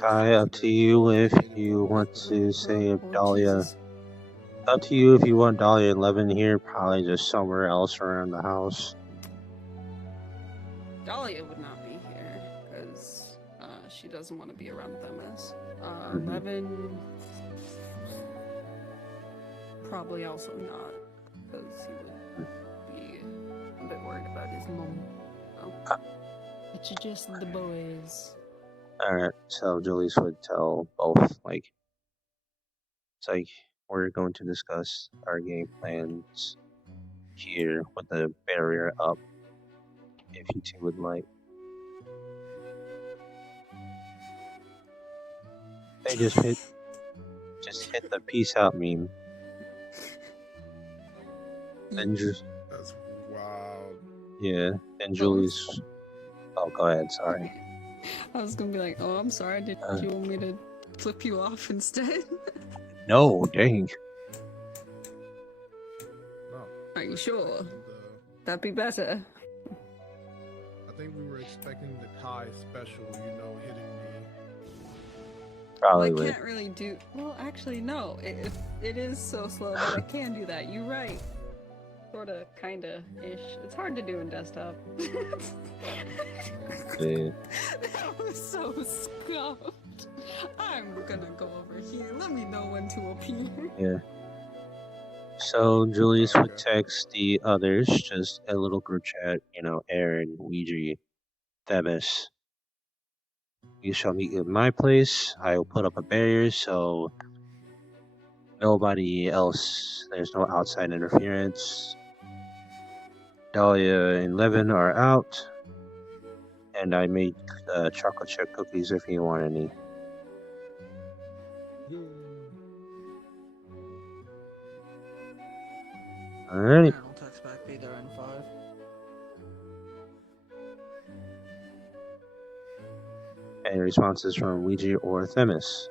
Kai, up to you if you want to say Oh, Dahlia. Jesus. Up to you if you want Dahlia 11 here, probably just somewhere else around the house. Dahlia would not be here because she doesn't want to be around Themis. Mhm. 11 probably also not because he would be a bit worried about his mom. So. It's just the boys. Alright, so Julius would tell both, like, it's like, we're going to discuss our game plans here with the barrier up, if you two would like. They just hit the peace out meme. And That's wild. yeah, and Julius. Oh, go ahead. Sorry. I was gonna be like, oh, I'm sorry. Did you want me to flip you off instead? No, dang. No. Are you sure? And, That'd be better. I think we were expecting the Kai special, hitting me. Probably Well, I would. can't really do. Well, actually, no. It is so slow that I can do that. You're right. Sorta, kinda ish. It's hard to do in desktop. Yeah. That was so scuffed. I'm gonna go over here. Let me know when to appear. Yeah. So Julius would text the others, just a little group chat, Aaron, Ouija, Themis. You shall meet at my place. I will put up a barrier so nobody else, there's no outside interference. Dahlia and Levin are out. And I made chocolate chip cookies if you want any. Alrighty. I'll text back, be there in 5. Any responses from Ouija or Themis?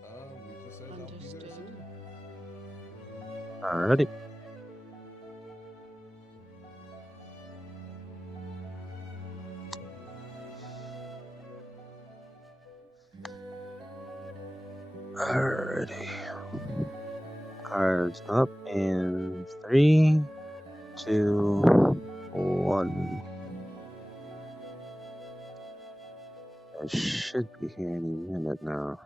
Ouija says I'll be there Understood. soon. Alrighty. Alrighty. Cards up in 3, 2, 1. I should be here any minute now.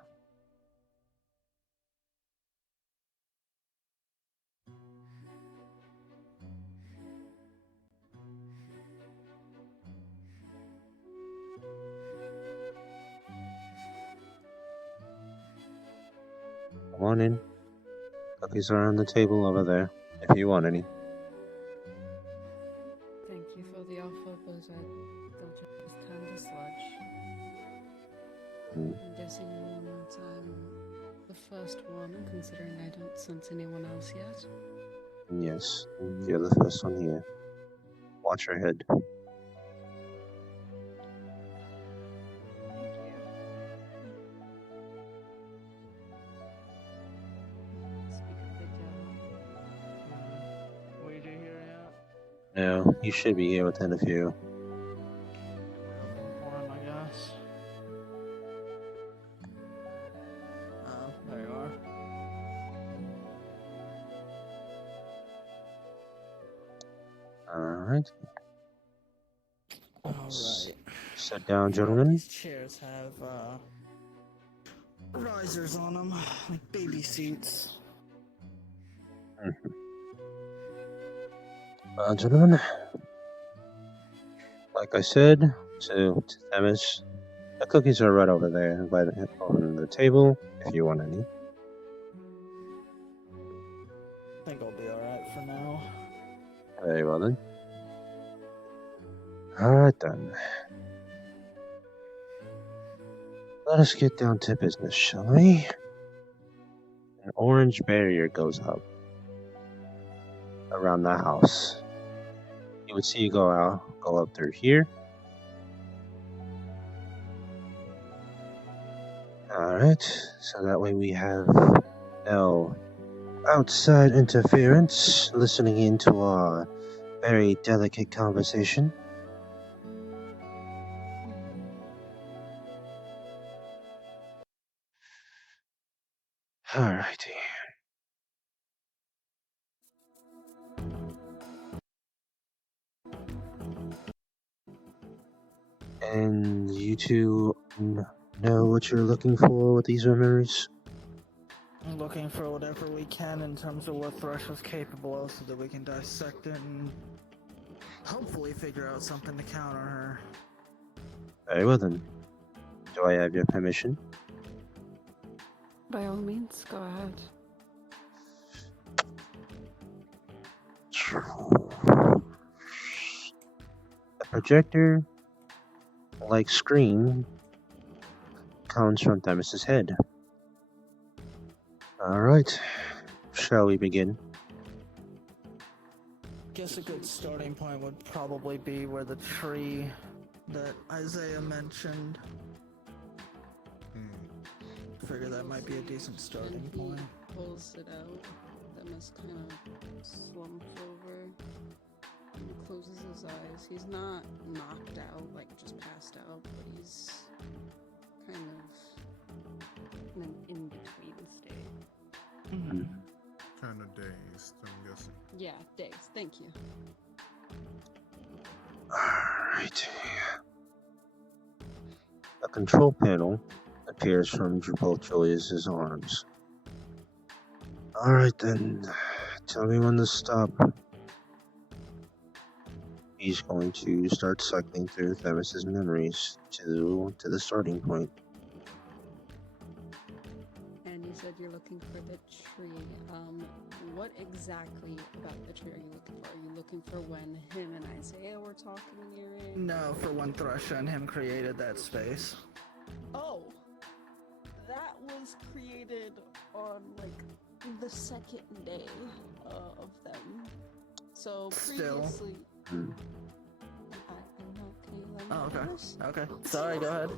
Come on in. Cookies are on the table over there, if you want any. Thank you for the offer, but they'll just turn to sludge. I'm guessing that I'm the first one, considering I don't sense anyone else yet. Yes, you're the first one here. Watch your head. Ouija here yet? No, you should be here within a few. For him, I guess. Oh, there you are. Alright. Alright. Sit down, gentlemen. These chairs have, risers on them, like baby seats. Gentlemen, like I said to Themis, the cookies are right over there on the table, if you want any. I think I'll be alright for now. Very well then. Alright then. Let us get down to business, shall we? An orange barrier goes up around the house. You would see you go up through here. Alright, so that way we have no outside interference listening into our very delicate conversation. Alrighty. And you two know what you're looking for with these memories? I'm looking for whatever we can in terms of what Thrush was capable of so that we can dissect it and hopefully figure out something to counter her. Very well then. Do I have your permission? By all means, go ahead. The projector, like screen, comes from Themis's head. Alright, shall we begin? Guess a good starting point would probably be where the tree that Isaiah mentioned. Figure that might be a decent starting And point. he pulls it out. Themis kind of slumps over and closes his eyes. He's not knocked out, like just passed out, but he's kind of in an in-between state. Mm-hmm. Kind of dazed, I'm guessing. Yeah, Days, thank you. Alright. A control panel appears from both Julius's arms. Alright then, tell me when to stop. He's going to start cycling through Themis's memories to the starting point. And you said you're looking for the tree. What exactly about the tree are you looking for? Are you looking for when him and Isaiah were talking near it? No, for when Thrush and him created that space. Oh, that was created on like the second day of them. So Still. previously, Hmm. I'm not. Can you let me Oh, okay. finish? Okay. Sorry, go ahead.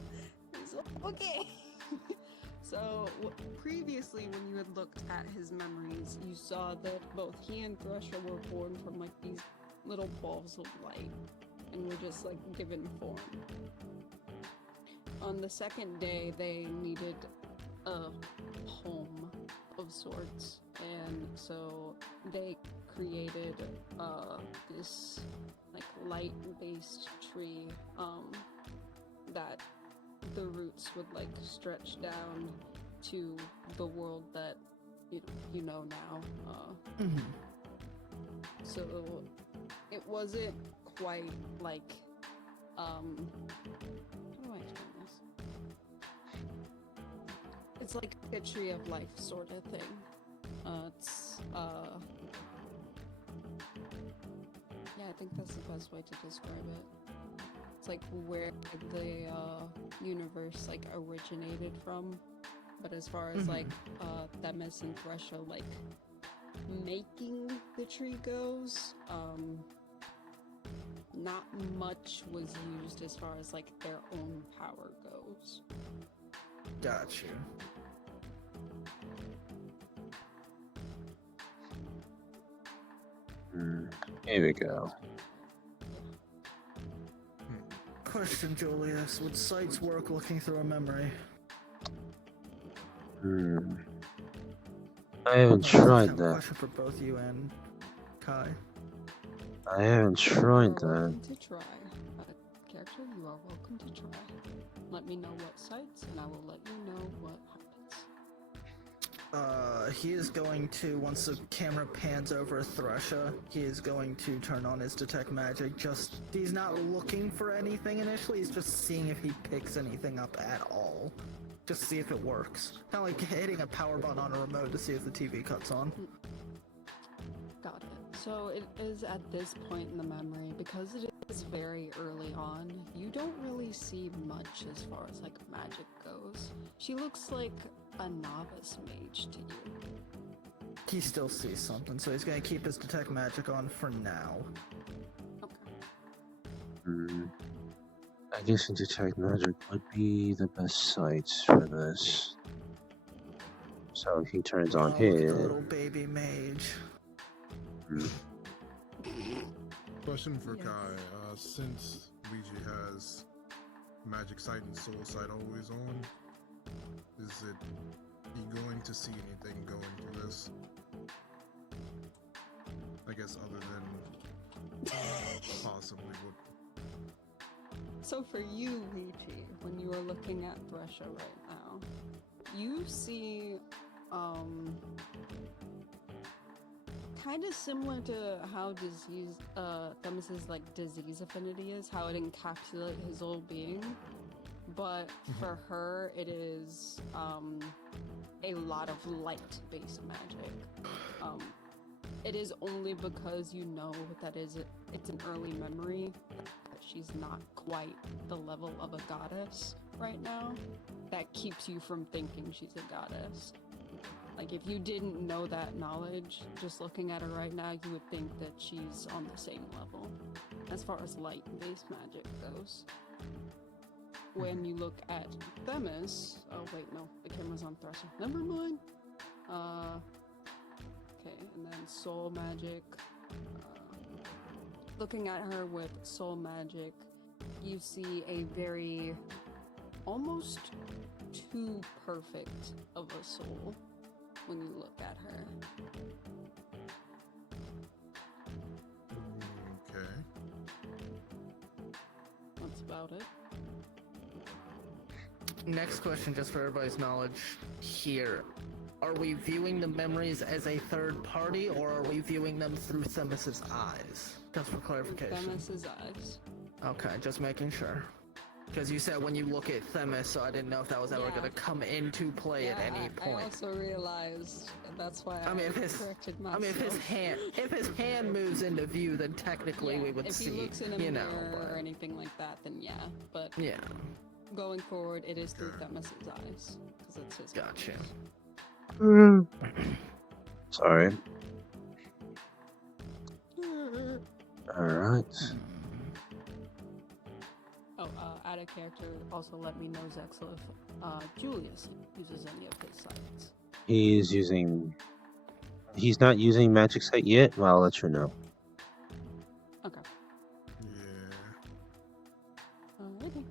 Okay. So previously, when you had looked at his memories, you saw that both he and Thresher were born from like these little balls of light, and were just like given form. On the second day, they needed a home of sorts, and so they created this like light-based tree that the roots would like stretch down to the world that you know now. Mhm. So it wasn't quite like how do I explain this? It's like a tree of life sort of thing. It's yeah, I think that's the best way to describe it. It's like where the universe like originated from, but as far as like Themis and Thresha like making the tree goes, not much was used as far as like their own power goes. Got you. Here we go. Question, Julius. Would sights work looking through a memory? I haven't That's kind tried of a that. question for both you and Kai. I haven't You tried are that. welcome to try. Character, you are welcome to try. Let me know what sites, and I will let you know what happens. He is going to, once the camera pans over Thresha, he is going to turn on his detect magic. He's not looking for anything initially, he's just seeing if he picks anything up at all. Just see if it works. Kind of like hitting a power button on a remote to see if the TV cuts on. Got it. So it is at this point in the memory, because it is very early on, you don't really see much as far as like magic goes. She looks like a novice mage to you. He still sees something, so he's gonna keep his detect magic on for now. Okay. I guess in detect magic would be the best sites for this. So if he turns on Look at the his, little baby mage. Question for Yes. Kai. Since Ouija has magic sight and soul sight always on, is it you going to see anything going through this? I guess other than possibly what. So for you, Ouija, when you are looking at Thresha right now, you see, kind of similar to how Themis's like disease affinity is, how it encapsulates his whole being, but for her, it is a lot of light-based magic. It is only because you know that it's an early memory that she's not quite the level of a goddess right now that keeps you from thinking she's a goddess. Like, if you didn't know that knowledge, just looking at her right now, you would think that she's on the same level as far as light-based magic goes. When you look at Themis, oh wait, no, the camera's on Thresher. Never mind. Okay, and then soul magic. Looking at her with soul magic, you see a very, almost too perfect of a soul when you look at her. Okay. That's about it. Next question, just for everybody's knowledge here. Are we viewing the memories as a third party, or are we viewing them through Themis's eyes? Just for clarification. Themis's eyes. Okay, just making sure. Because you said when you look at Themis, so I didn't know if that was ever going to come into play at any point. I also realized that's why corrected myself. I mean, if his hand moves into view, then technically we would see. If he looks in a mirror or anything like that, then yeah. But yeah, going forward, it is through Themis's eyes because it's his. Gotcha. Sorry. Alright. Oh, out of character, also let me know, Zexel, if Julius uses any of his sights. He's not using magic sight yet, but I'll let you know. Okay. Yeah. Alrighty.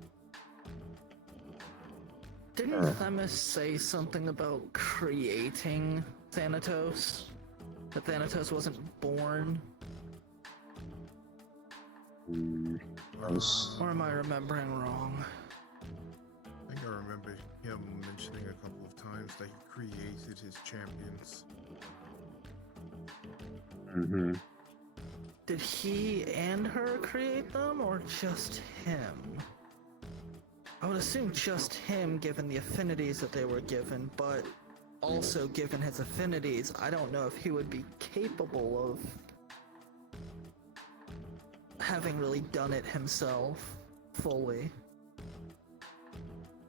Didn't Themis say something about creating Thanatos? That Thanatos wasn't born? Or am I remembering wrong? I think I remember him mentioning a couple of times that he created his champions. Mm-hmm. Did he and her create them, or just him? I would assume just him, given the affinities that they were given, but also given his affinities, I don't know if he would be capable of having really done it himself fully.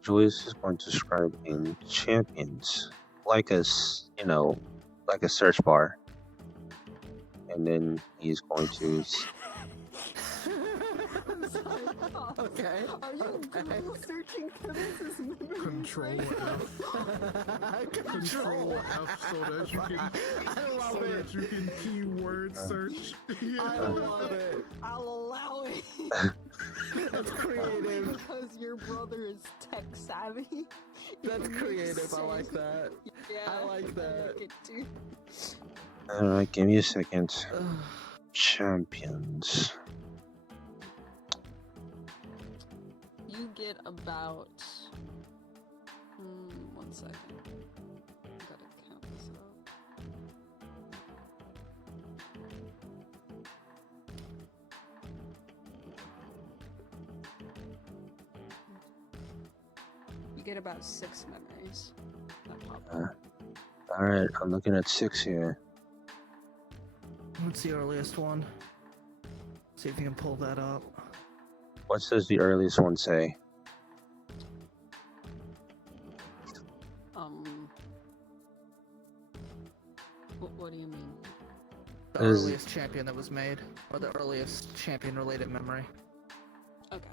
Julius is going to describe in champions, like a search bar, and then he's going to. Okay. Are you Google searching Themis's memory? Control F. Control F so that you can that you can keyword search. Yeah. I love it. I'll allow it. That's creative. Because your brother is tech savvy. That's creative. I like sense. that. Yeah, I like that. like it too. Alright, give me a second. Champions. You get about 1 second. Gotta count this out. You get about 6 memories that pop up. Alright, I'm looking at 6 here. What's the earliest one? See if you can pull that up. What does the earliest one say? What do you mean? The earliest champion that was made, or the earliest champion-related memory. Okay.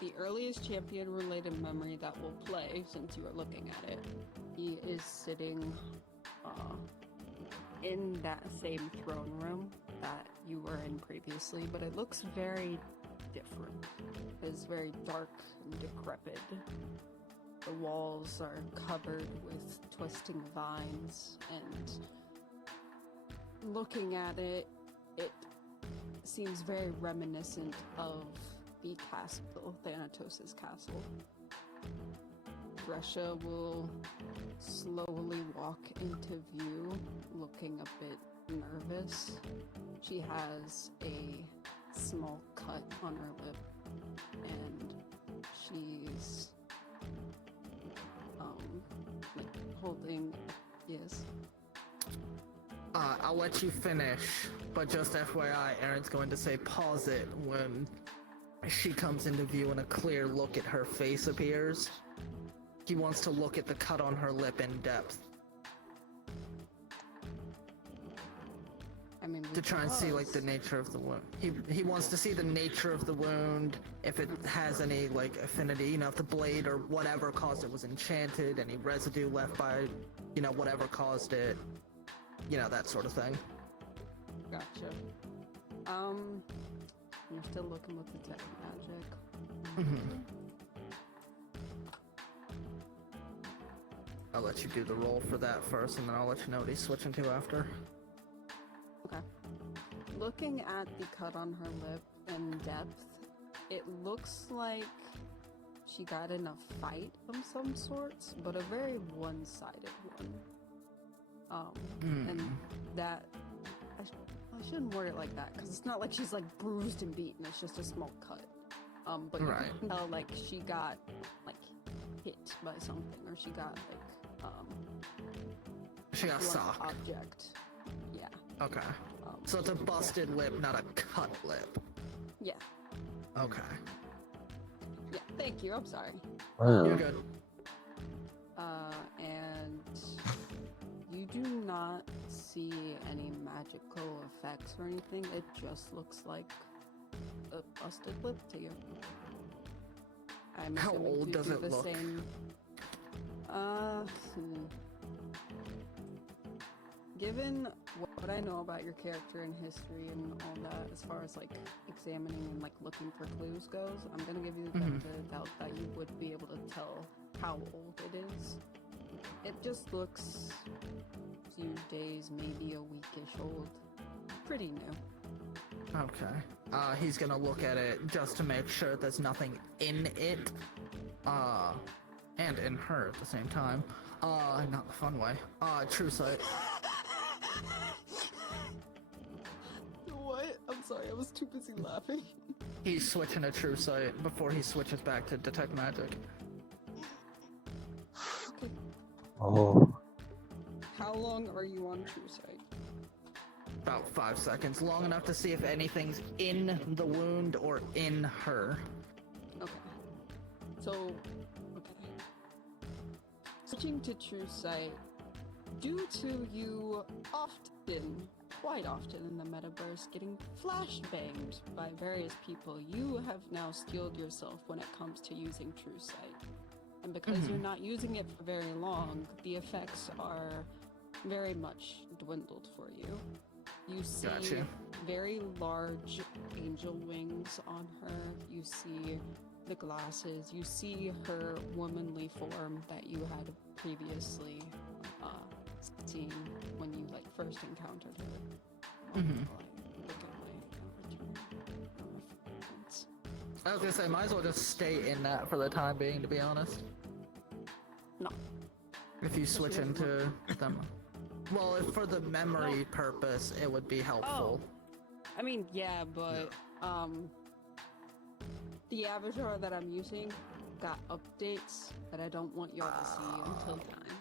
The earliest champion-related memory that will play, since you are looking at it, he is sitting in that same throne room that you were in previously, but it looks very different. It's very dark and decrepit. the walls are covered with twisting vines, and looking at it, it seems very reminiscent of the castle, Thanatos' castle. Russia will slowly walk into view, looking a bit nervous. She has a small cut on her lip, and she's like holding. Yes. I'll let you finish, but just FYI, Aaron's going to say pause it when she comes into view and a clear look at her face appears. He wants to look at the cut on her lip in depth. I mean, To try and see like the nature of the wound. He wants to see the nature of the wound, if it has any like affinity, you know, if the blade or whatever caused it was enchanted, any residue left by, you know, whatever caused it, you know, that sort of thing. Gotcha. You're still looking with detect magic. I'll let you do the roll for that first, and then I'll let you know what he's switching to after. Okay. Looking at the cut on her lip in depth, it looks like she got in a fight of some sorts, but a very one-sided one. And that I shouldn't word it like that, because it's not like she's like bruised and beaten. It's just a small cut. But you can tell like she got like hit by something, or she got like she got blunt socked. object. Yeah. Okay. So it's a busted lip, not a cut lip. Yeah. Okay. Yeah. Thank you. I'm sorry. You're Wow. good. And you do not see any magical effects or anything. It just looks like a busted lip to you. I'm How assuming old to does do it the look? same. Given what I know about your character and history and all that, as far as like examining and like looking for clues goes, I'm gonna give you the benefit of the doubt that you would be able to tell how old it is. It just looks few days, maybe a weekish old. Pretty new. Okay. He's gonna look at it just to make sure there's nothing in it. And in her at the same time. Not the fun way. True sight. What? I'm sorry, I was too busy laughing. He's switching to true sight before he switches back to detect magic. Okay. Oh. How long are you on True Sight? About 5 seconds. Long enough to see if anything's in the wound or in her. Okay. So, okay. Switching to True Sight, due to you often, quite often in the metaverse, getting flashbanged by various people, you have now skilled yourself when it comes to using True Sight. And because you're not using it for very long, the effects are very much dwindled for you. You see very large angel wings on her. You see the glasses. You see her womanly form that you had previously seen when you like first encountered her. Look at I was gonna say, might as well just stay in that for the time being, to be honest. No. If you switch into them. Well, if for the memory purpose, it would be helpful. I mean, yeah, but the avatar that I'm using got updates that I don't want y'all to see until time.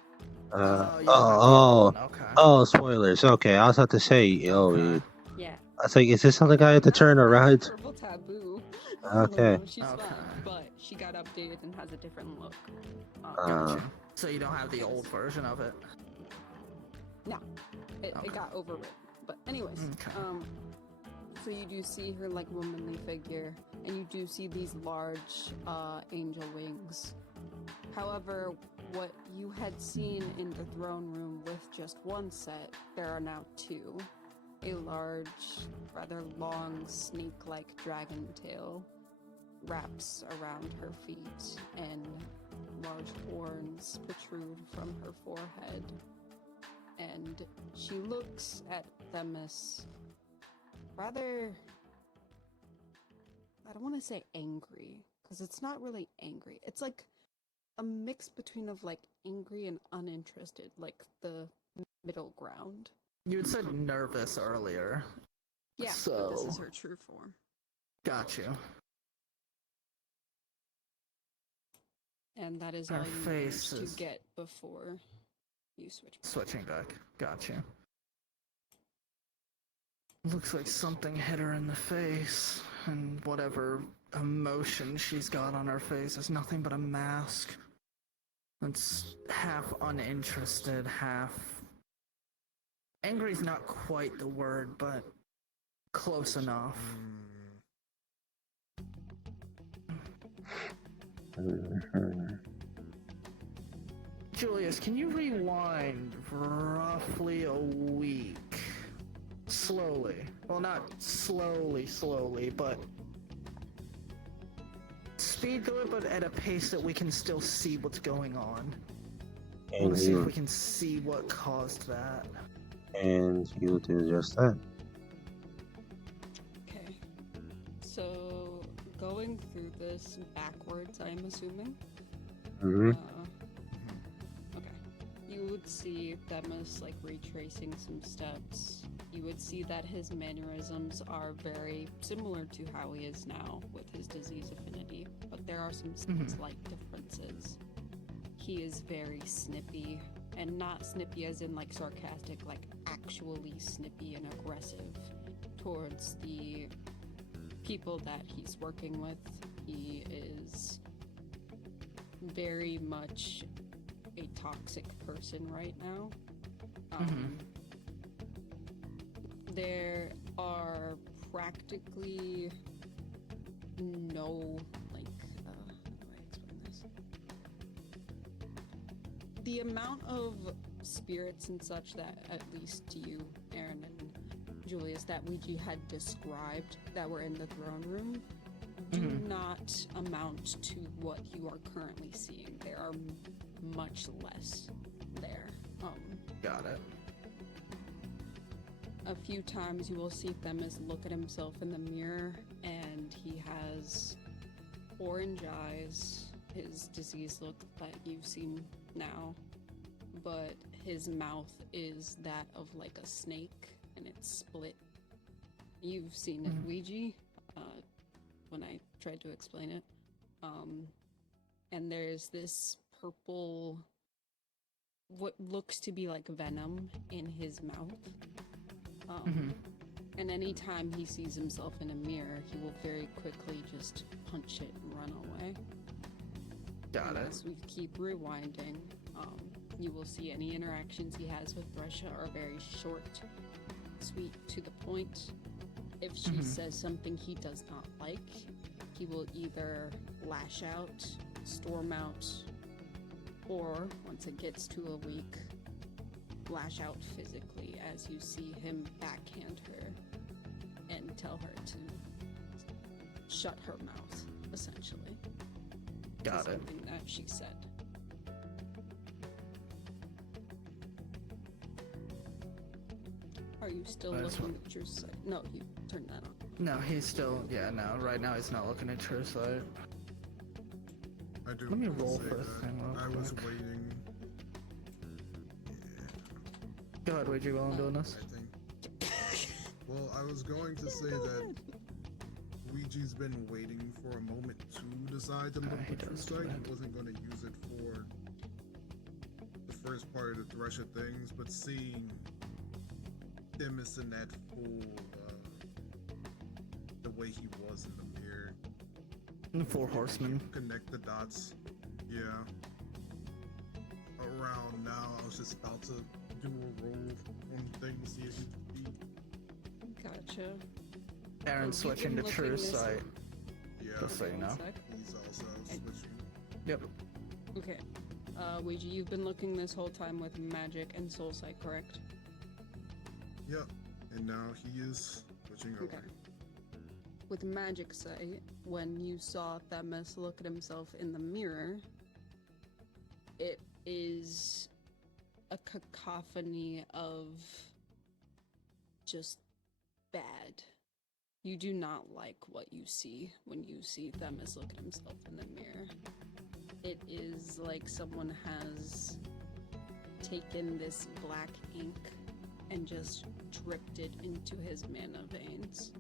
Okay. Spoilers. Okay, I was about to say, Okay. Yeah. I was like, is this something I have to turn around? Purple taboo. Okay. She's Okay. fine, but she got updated and has a different look. Gotcha. So you don't have the old version of it? No, it got overwritten. But anyways, Okay. so you do see her like womanly figure, and you do see these large angel wings. However, what you had seen in the throne room with just one set, there are now two. A large, rather long, snake-like dragon tail wraps around her feet, and large horns protrude from her forehead, and she looks at Themis rather, I don't want to say angry, because it's not really angry. It's like a mix between of like angry and uninterested, like the middle ground. You had said nervous earlier. Yeah, but this is So, her true form. got you. And that is Her all you face managed is- to get before you switch back. Switching back. Got you. Looks like something hit her in the face, and whatever emotion she's got on her face is nothing but a mask. It's half uninterested, half... Angry's not quite the word, but close enough. Julius, can you rewind roughly a week? Slowly. Well, not slowly, but speed through it, but at a pace that we can still see what's going on. I want And to see if you we can see what caused that. and you do just that. Okay. So, going through this backwards, I'm assuming. Mm-hmm. Okay. You would see Themis like retracing some steps. You would see that his mannerisms are very similar to how he is now with his disease affinity, but there are some slight differences. He is very snippy, and not snippy as in like sarcastic, like actually snippy and aggressive towards the people that he's working with. He is very much a toxic person right now. There are practically no, like, how do I explain this? The amount of spirits and such that, at least to you, Aaron and Julius, that Ouija had described that were in the throne room, do not amount to what you are currently seeing. There are much less there. Got it. A few times you will see Themis look at himself in the mirror, and he has orange eyes, his disease look that you've seen now, but his mouth is that of like a snake, and it's split. You've seen it, Ouija, when I tried to explain it. And there's this purple, what looks to be like venom in his mouth. And anytime he sees himself in a mirror, he will very quickly just punch it and run away. Got it. As we keep rewinding, you will see any interactions he has with Thresha are very short, sweet, to the point. If she says something he does not like, he will either lash out, storm out, or once it gets to a week, lash out physically as you see him backhand her and tell her to shut her mouth, essentially. Got it. Something that she said. Are you still That's looking at your site? No, you turned that on. No, he's still... Yeah, no, right now he's not looking at True Sight. I do Let me want to roll say for this that thing real I was quick. waiting. Go ahead, Ouija, while I'm doing this. I think. Well, I was going to say that Ouija's been waiting for a moment to decide to look he at True does do Sight. that. He wasn't going to use it for the first part of the Thresher things, but seeing Themis in that full, the way he was in the mirror, The Four Horsemen. connect the dots. Yeah. Around now, I was just about to do a roll on the thing to see if he could beat. Gotcha. Aaron's Well, you've switching to been True looking this Sight. Yeah. Just so you know. One sec. He's also switching. Yep. Okay. Ouija, you've been looking this whole time with magic and soul sight, correct? Yep. And now he is switching over. Okay. With magic sight, when you saw Themis look at himself in the mirror, it is a cacophony of just bad. You do not like what you see when you see Themis look at himself in the mirror. It is like someone has taken this black ink and just dripped it into his mana veins.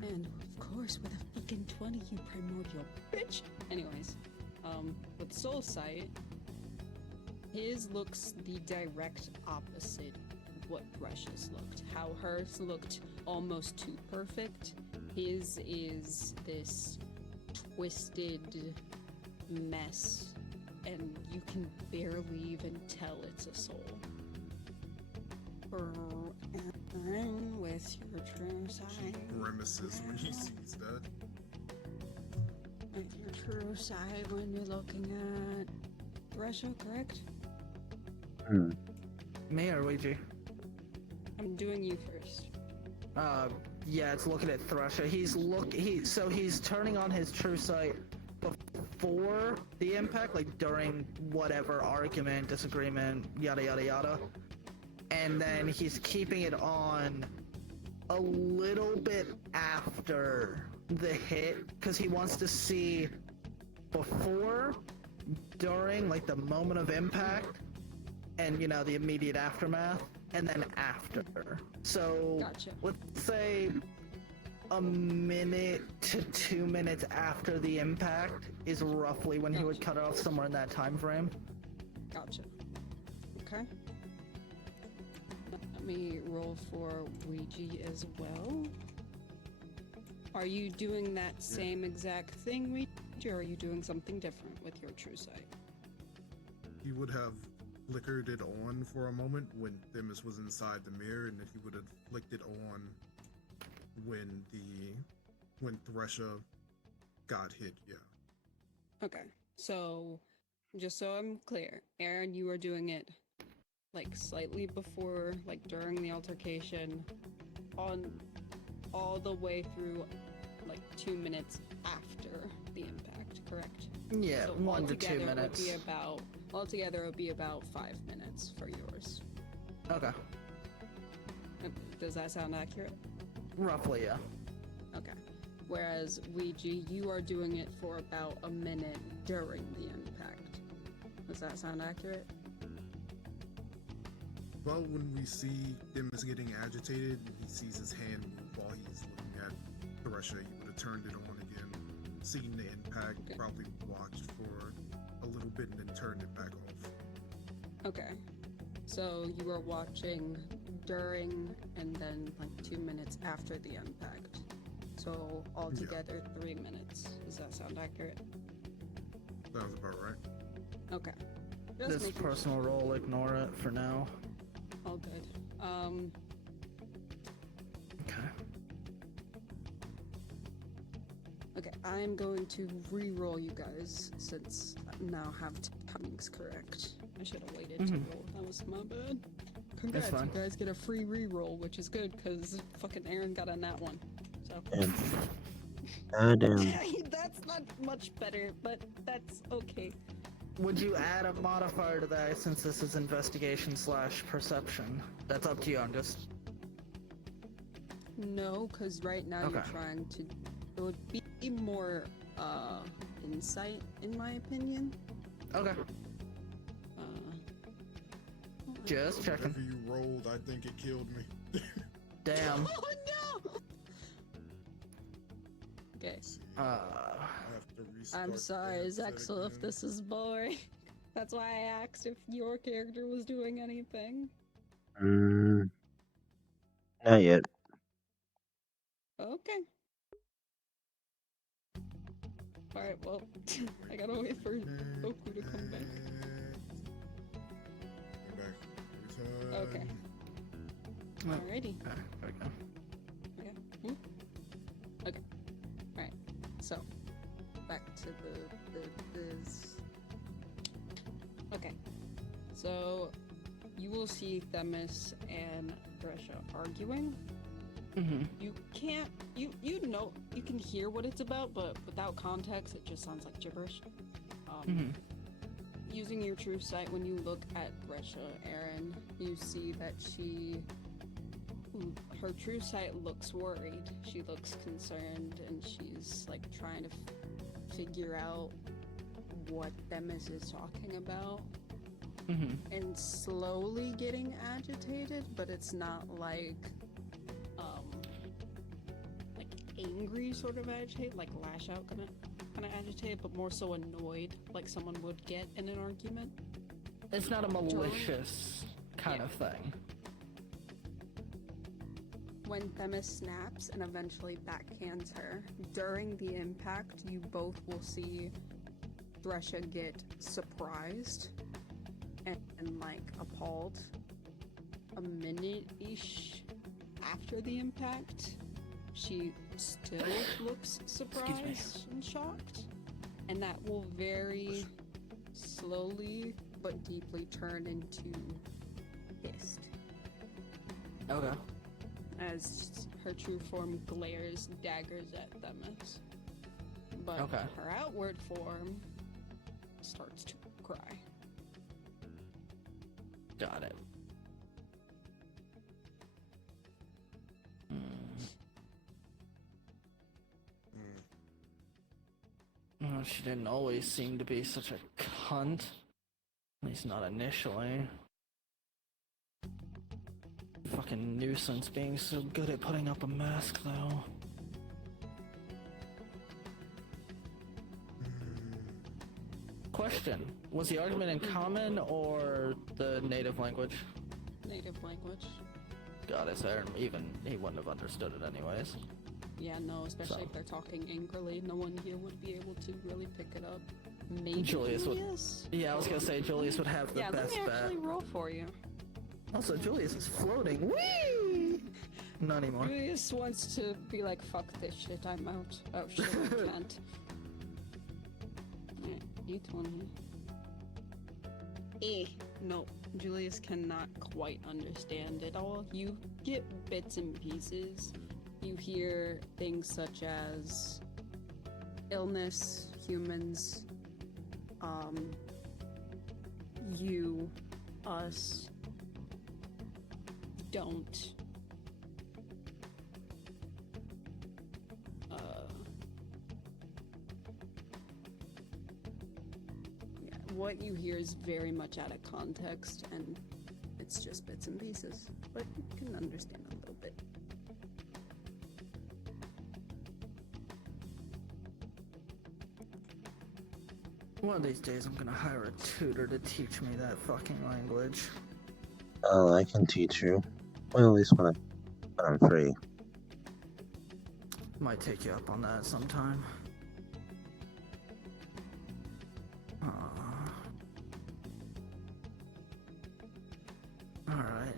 And of course, with a fucking 20, you primordial bitch! Anyways, with Soul Sight, his looks the direct opposite of what Thrush's looked. How hers looked almost too perfect, his is this twisted mess, and you can barely even tell it's a soul. And with your true side. Grimaces when he sees that. With your true side when you're looking at Thresha, correct? Me or Ouija? I'm doing you first. Yeah, it's looking at Thresha. He's turning on his true sight before the impact, like during whatever argument, disagreement, yada yada yada. And then he's keeping it on a little bit after the hit, because he wants to see before, during, like the moment of impact, and you know, the immediate aftermath, and then after. So Gotcha. let's say a minute to 2 minutes after the impact is roughly when he would cut it off, somewhere in that time frame. Gotcha. Okay. Let me roll for Ouija as well. Are you doing that same exact thing, Ouija, or are you doing something different with your true sight? He would have flickered it on for a moment when Themis was inside the mirror, and then he would have flicked it on when Thresha got hit, yeah. Okay. So, just so I'm clear, Aaron, you are doing it like slightly before, like during the altercation, on all the way through like 2 minutes after the impact, correct? Yeah, So 1 to 2 altogether minutes. Altogether, it would be about 5 minutes for yours. Okay. Does that sound accurate? Roughly, yeah. Okay. Whereas Ouija, you are doing it for about a minute during the impact. Does that sound accurate? Well, when we see Themis getting agitated, he sees his hand move while he's looking at Thresha. He would have turned it on again, seen the impact, Okay. probably watched for a little bit, and then turned it back off. Okay. So you were watching during and then like 2 minutes after the impact. So altogether 3 minutes. Does that sound accurate? Sounds about right. Okay. Just This making sure. personal roll, ignore it for now. All good. Okay. Okay, I'm going to re-roll you guys since I now have timings correct. I should have waited to roll. That was my bad. Congrats, fine. you guys get a free re-roll, which is good because fucking Aaron got a nat one. So Damn. that's not much better, but that's okay. Would you add a modifier to that since this is investigation / perception? That's up to you. I'm just. No, because right now you're Okay. trying to. It would be more insight, in my opinion. Okay. Just checking. Whatever you rolled, I think it killed me. Damn. Oh no! Okay. See, Uh. I have to restart I'm the sorry, headset Zexel, if again. this is boring. That's why I asked if your character was doing anything. Not yet. Okay. Alright, well, I gotta wait for Goku to come back. Come back. Okay. Well, Alrighty. Okay, there we go. Okay. Okay. Alright. So, back to this. Okay. So, you will see Themis and Thresha arguing. Mm-hmm. You can't, you know, you can hear what it's about, but without context, it just sounds like gibberish. Mm-hmm. using your true sight, when you look at Thresha, Aaron, you see that her true sight looks worried. She looks concerned, and she's like trying to figure out what Themis is talking about. And slowly getting agitated, but it's not like angry sort of agitate, like lash out kind of agitate, but more so annoyed, like someone would get in an argument. It's not a malicious kind of thing. When Themis snaps and eventually backhands her, during the impact, you both will see Thresha get surprised and like appalled a minute-ish after the impact. She still looks surprised and shocked, and that will very slowly but deeply turn into pissed. Okay. As her true form glares daggers at Themis. But her outward form starts to cry. Got it. Well, she didn't always seem to be such a cunt. At least not initially. Fucking nuisance being so good at putting up a mask, though. Question. Was the argument in common or the native language? Native language. Got it, so he wouldn't have understood it anyways. Yeah, no, especially if they're talking angrily. No one here would be able to really pick it up. Maybe Julius would. Yeah, I was gonna say Julius would have the best bet. Yeah, let me actually roll for you. Also, Julius is floating. Whee! Not anymore. Julius wants to be like, fuck this shit, I'm out. Oh shit, I can't. Yeah, you told me. No, Julius cannot quite understand it all. You get bits and pieces. You hear things such as illness, humans, you, us, don't. What you hear is very much out of context, and it's just bits and pieces, but you can understand a little bit. One of these days I'm gonna hire a tutor to teach me that fucking language. Oh, I can teach you. Well, at least when I'm free. Might take you up on that sometime. Alright.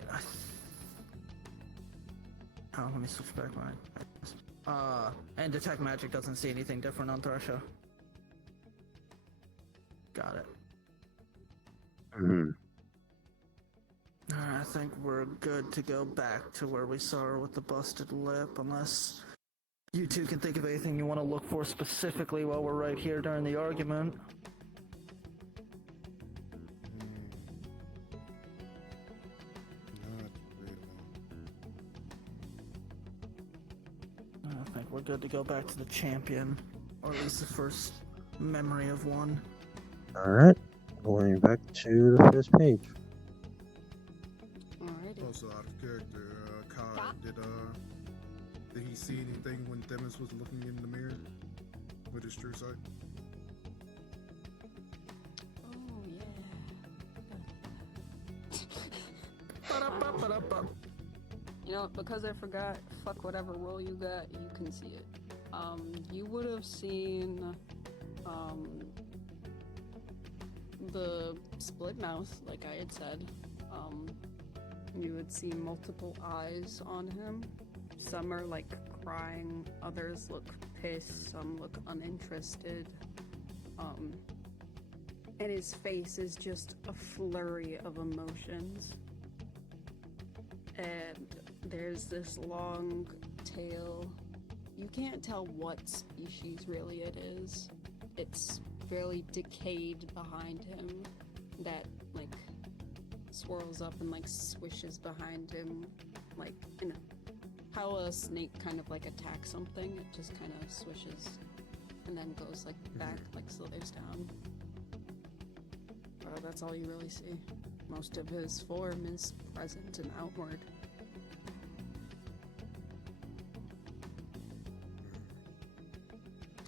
Oh, let me switch back mine. And Detect Magic doesn't see anything different on Thresha. Got it. Mm-hmm. Alright, I think we're good to go back to where we saw her with the busted lip, unless you two can think of anything you want to look for specifically while we're right here during the argument. I think we're good to go back to the champion, or at least the first memory of one. Alright, going back to the first page. Alrighty. Also out of character, Kai, did he see anything when Themis was looking in the mirror with his true sight? Oh, yeah. You know, because I forgot, fuck whatever roll you got, you can see it. You would have seen, the split mouth, like I had said. You would see multiple eyes on him. Some are like crying, others look pissed, some look uninterested. And his face is just a flurry of emotions. And there's this long tail. You can't tell what species really it is. It's fairly decayed behind him. that like swirls up and like swishes behind him, like in how a snake kind of like attacks something. It just kind of swishes and then goes like back, like slithers down. That's all you really see. Most of his form is present and outward.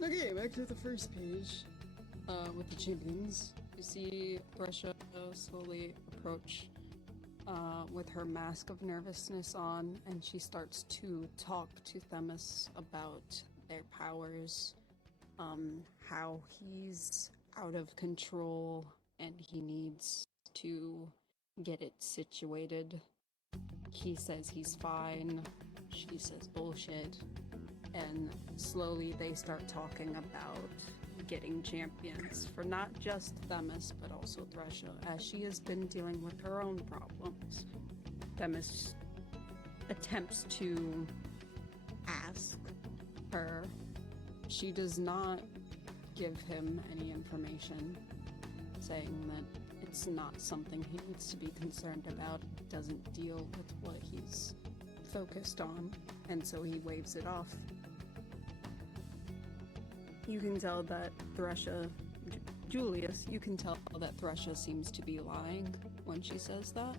Okay, back to the first page. With the champions, you see Thresha slowly approach with her mask of nervousness on, and she starts to talk to Themis about their powers, how he's out of control and he needs to get it situated. He says he's fine, she says bullshit, and slowly they start talking about getting champions for not just Themis but also Thresha, as she has been dealing with her own problems. Themis attempts to ask her. She does not give him any information, saying that it's not something he needs to be concerned about. It doesn't deal with what he's focused on, and so he waves it off. You can tell that Julius, you can tell that Thresha seems to be lying when she says that.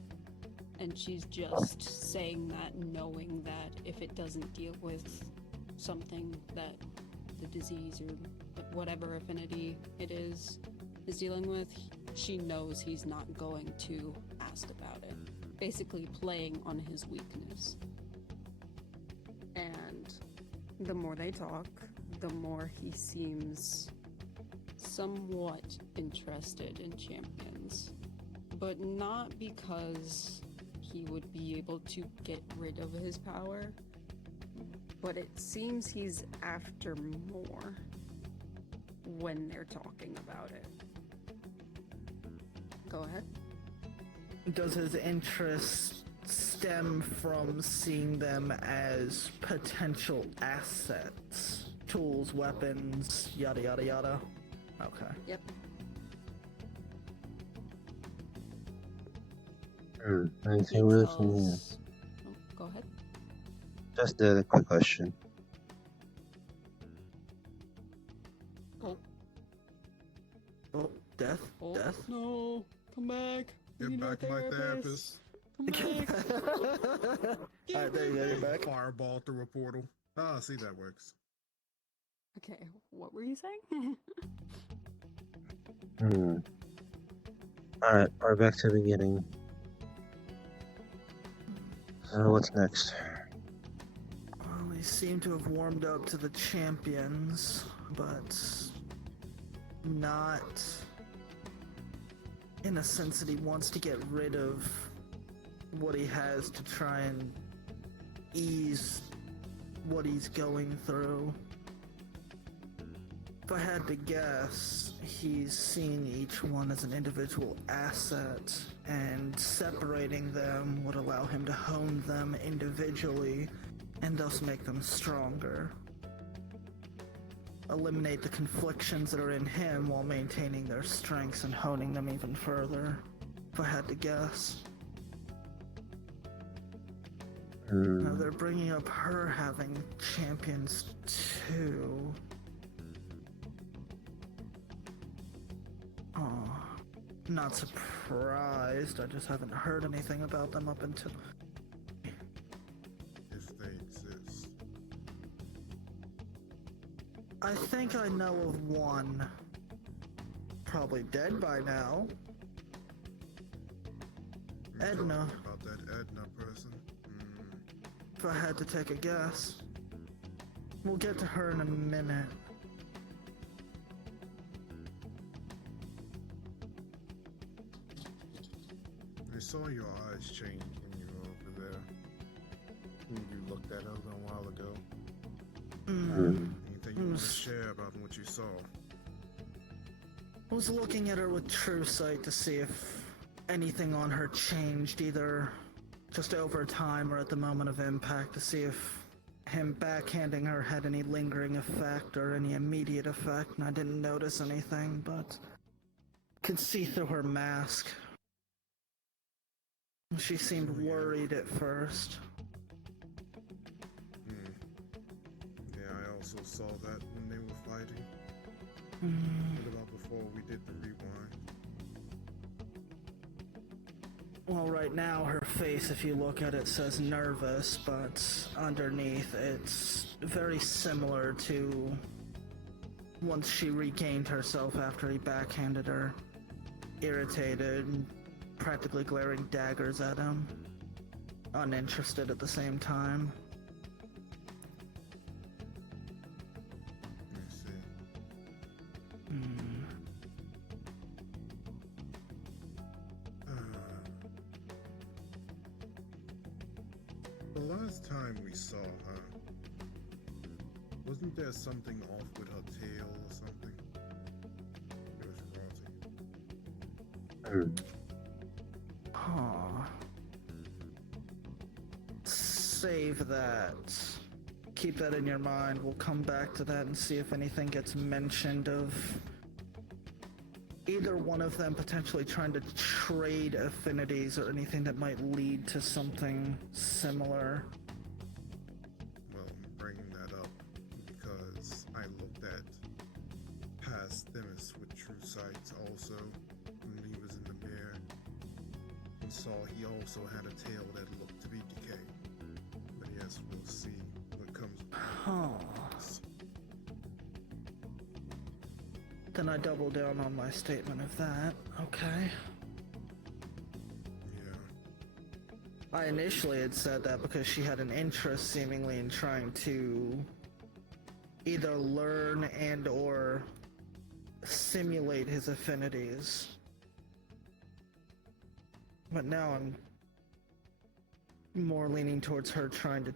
And she's just saying that knowing that if it doesn't deal with something that the disease or whatever affinity it is dealing with, she knows he's not going to ask about it. Basically playing on his weakness. And the more they talk, the more he seems somewhat interested in champions. But not because he would be able to get rid of his power, but it seems he's after more when they're talking about it. Go ahead. Does his interest stem from seeing them as potential assets? Tools, weapons, yada yada yada? Okay. Yep. Anything with us in here? Oh, go ahead. Just a quick question. Oh. Oh, death? Oh, Death? no. Come back. We Get need back our to my therapist. Come back. Alright, there you go, you're back. Fireball through a portal. Ah, see, that works. Okay, what were you saying? Alright, we're back to the beginning. So what's next? Well, they seem to have warmed up to the champions, but not in a sense that he wants to get rid of what he has to try and ease what he's going through. If I had to guess, he's seeing each one as an individual asset, and separating them would allow him to hone them individually and thus make them stronger. Eliminate the conflictions that are in him while maintaining their strengths and honing them even further, if I had to guess. Now they're bringing up her having champions too. Oh, not surprised. I just haven't heard anything about them up until... If they exist. I think I know of one. Probably dead by now. You Edna. talking about that Edna person? If I had to take a guess. We'll get to her in a minute. I saw your eyes change when you were over there. When you looked at us a while ago. Anything you want to share about what you saw? I was looking at her with true sight to see if anything on her changed, either just over time or at the moment of impact, to see if him backhanding her had any lingering effect or any immediate effect, and I didn't notice anything, but could see through her mask. She seemed worried at first. Yeah, I also saw that when they were fighting. What about before we did the rewind? Well, right now her face, if you look at it, says nervous, but underneath it's very similar to once she regained herself after he backhanded her. Irritated and practically glaring daggers at him. Uninterested at the same time. I see. The last time we saw her, wasn't there something off with her tail or something? It was rotting. Huh. Save that. Keep that in your mind. We'll come back to that and see if anything gets mentioned of either one of them potentially trying to trade affinities or anything that might lead to something similar. Well, I'm bringing that up because I looked at past Themis with true sights also when he was in the mirror and saw he also had a tail that looked to be decayed. But yes, we'll see what comes with this. Then I double down on my statement of that. Okay. Yeah. I initially had said that because she had an interest seemingly in trying to either learn and or simulate his affinities. But now I'm more leaning towards her trying to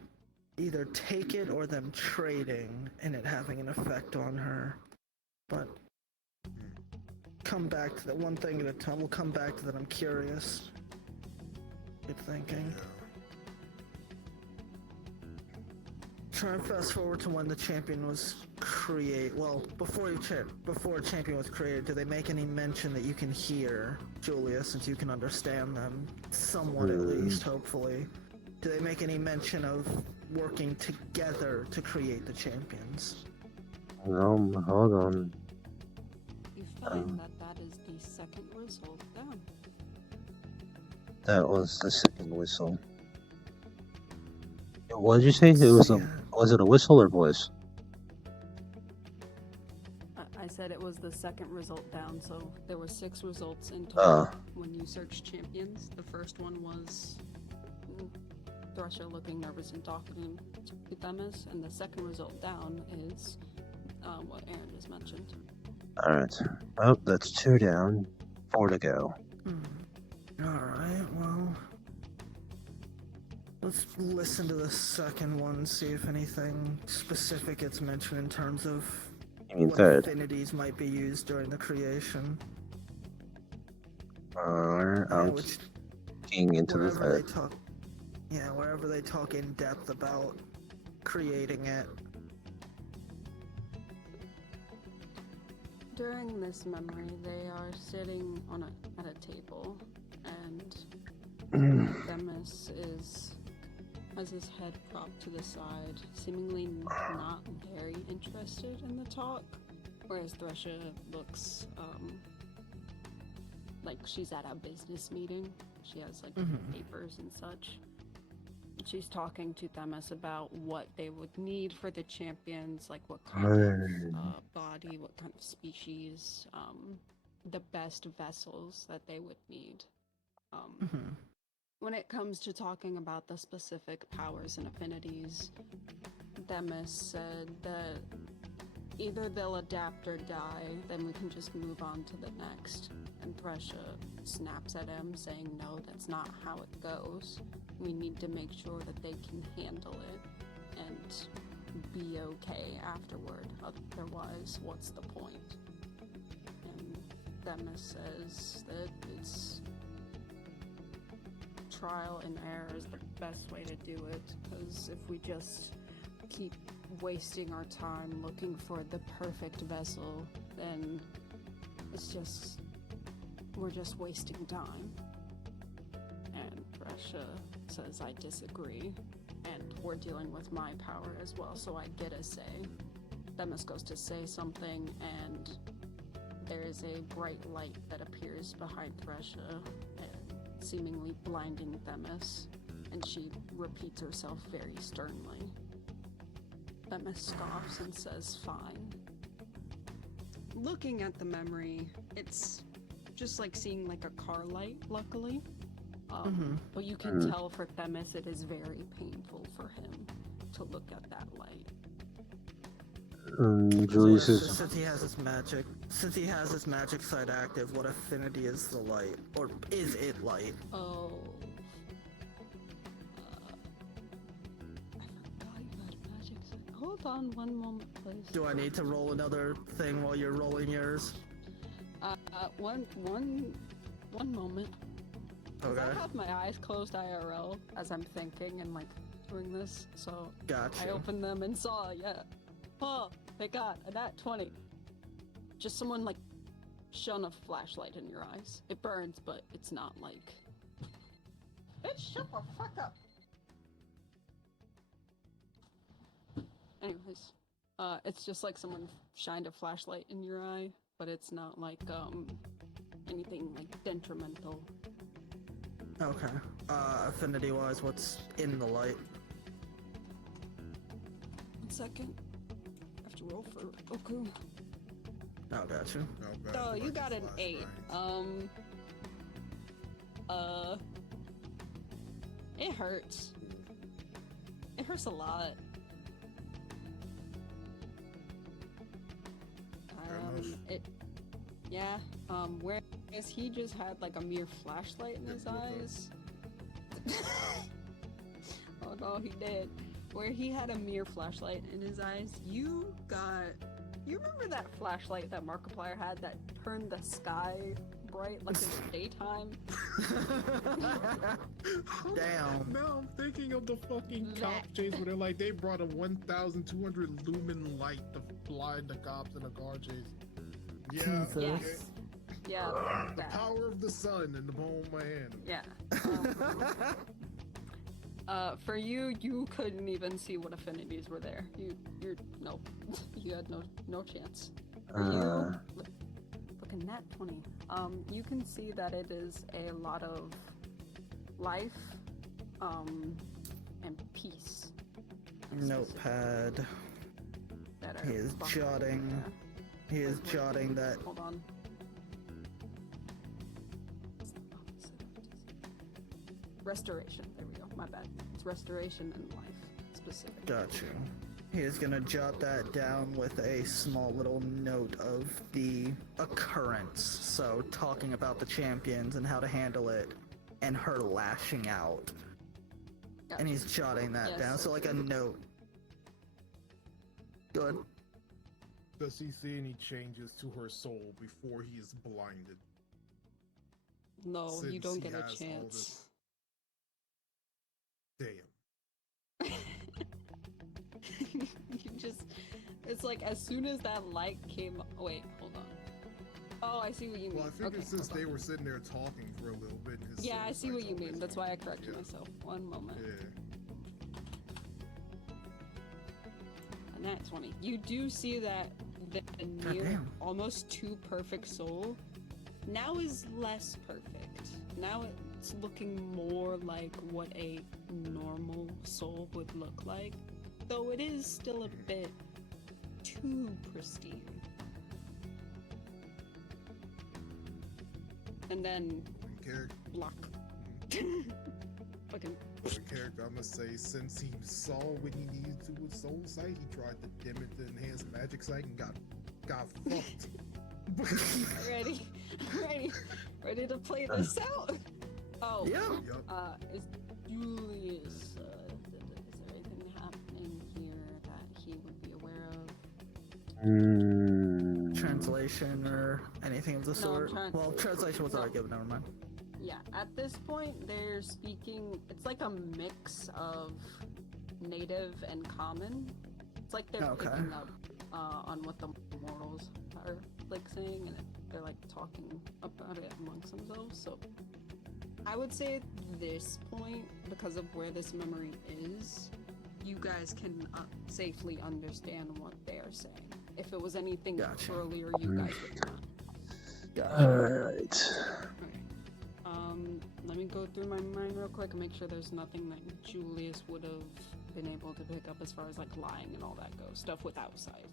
either take it or them trading and it having an effect on her. But come back to that one thing at a time. We'll come back to that. I'm curious. Good thinking. Yeah. Try and fast forward to when the champion was created. Well, before a champion was created, do they make any mention that you can hear, Julius, since you can understand them somewhat at least, hopefully? Do they make any mention of working together to create the champions? Hold on. You find that is the second result down. That was the second whistle. What did you say? Was it a whistle or voice? I said it was the second result down, so there were 6 results in total when you searched champions. The first one was Thresher looking nervous and talking to Themis, and the second result down is what Aaron just mentioned. Alright. Oh, that's 2 down. 4 to go. Alright, well... let's listen to the second one, see if anything specific gets mentioned in terms of You mean what third? affinities might be used during the creation. I'm keying into the Wherever they third. talk... yeah, wherever they talk in depth about creating it. During this memory, they are sitting at a table, and Themis has his head propped to the side, seemingly not very interested in the talk, whereas Thresha looks like she's at a business meeting. She has like papers and such. She's talking to Themis about what they would need for the champions, like what kind of body, what kind of species, the best vessels that they would need. When it comes to talking about the specific powers and affinities, Themis said that either they'll adapt or die, then we can just move on to the next. And Thresha snaps at him, saying, no, that's not how it goes. We need to make sure that they can handle it and be okay afterward. Otherwise, what's the point? And Themis says that it's trial and error is the best way to do it, because if we just keep wasting our time looking for the perfect vessel, then it's just we're just wasting time. And Thresha says, I disagree, and we're dealing with my power as well, so I get a say. Themis goes to say something, and there is a bright light that appears behind Thresha, seemingly blinding Themis, and she repeats herself very sternly. Themis scoffs and says, fine. Looking at the memory, it's just like seeing like a car light, luckily. But you can tell for Themis it is very painful for him to look at that light. Julius Yes, is since he has his magic side active, what affinity is the light? Or is it light? Oh. I forgot you had magic. Hold on one moment, please. Do I need to roll another thing while you're rolling yours? One moment. 'Cause Okay. I have my eyes closed IRL as I'm thinking and like doing this, so Gotcha. I opened them and saw, yeah. Oh, they got a nat 20. Just someone like shone a flashlight in your eyes. It burns, but it's not like. Bitch, shut the fuck up. Anyways, it's just like someone shined a flashlight in your eye, but it's not like anything like detrimental. Okay. Affinity wise, what's in the light? 1 second. I have to roll for Oku. Oh, gotcha. No, bad. So Like you got the an flash 8. bangs. It hurts. It hurts a lot. Yeah, whereas he just had like a mere flashlight in his eyes. Oh no, he did. Where he had a mere flashlight in his eyes, you remember that flashlight that Markiplier had that turned the sky bright like in the daytime? Damn. Now I'm thinking of the fucking cop That- chase where they're like, they brought a 1,200 lumen light to blind the cops in a car chase. Yeah, Jesus. okay. Yes. Yeah, The that. power of the sun in the palm of my hand. Yeah. For you couldn't even see what affinities were there. Nope. You had no chance. For you, looking at 20. You can see that it is a lot of life, and peace. Notepad. That are He is buckled jotting. there. He is Wait, jotting that. Hold on. Restoration. There we go. My bad. It's restoration and life specific. Got you. He is gonna jot that down with a small little note of the occurrence. So, talking about the champions and how to handle it, and her lashing out. Gotcha. And he's jotting that Yes. down. So, like a note. Good. Does he see any changes to her soul before he is blinded? No, you Since don't he get a has all chance. Damn. You just, it's like as soon as that light came. Wait, hold on. Oh, I see what you mean. Well, I figured Okay, since hold they on. were sitting there talking for a little bit, his Yeah, I soul see what sight's you always mean. That's why I gone. corrected Yeah. myself. One moment. Yeah. And that's 20. You do see that the near, Goddamn. almost too perfect soul now is less perfect. Now it's looking more like what a normal soul would look like, though it is still a bit too pristine. And then Character, block. Fucking. character, I'm gonna say, since he saw what he needed to with Soul Sight, he tried to dim it to enhance Magic Sight and got fucked. Ready to play this out? Oh, Yeah. Yup. is Julius, is there anything happening here that he would be aware of? Translation or anything of the No, I'm sort. trying- Well, translation was already given. Never mind. Yeah, at this point, they're speaking, it's like a mix of native and common. It's like they're Okay. picking up on what the mortals are like saying, and they're like talking about it amongst themselves. So I would say at this point, because of where this memory is, you guys can safely understand what they're saying. If it was anything Gotcha. earlier, you guys would not. Alright. Let me go through my mind real quick and make sure there's nothing that Julius would have been able to pick up as far as like lying and all that goes. Stuff without sight.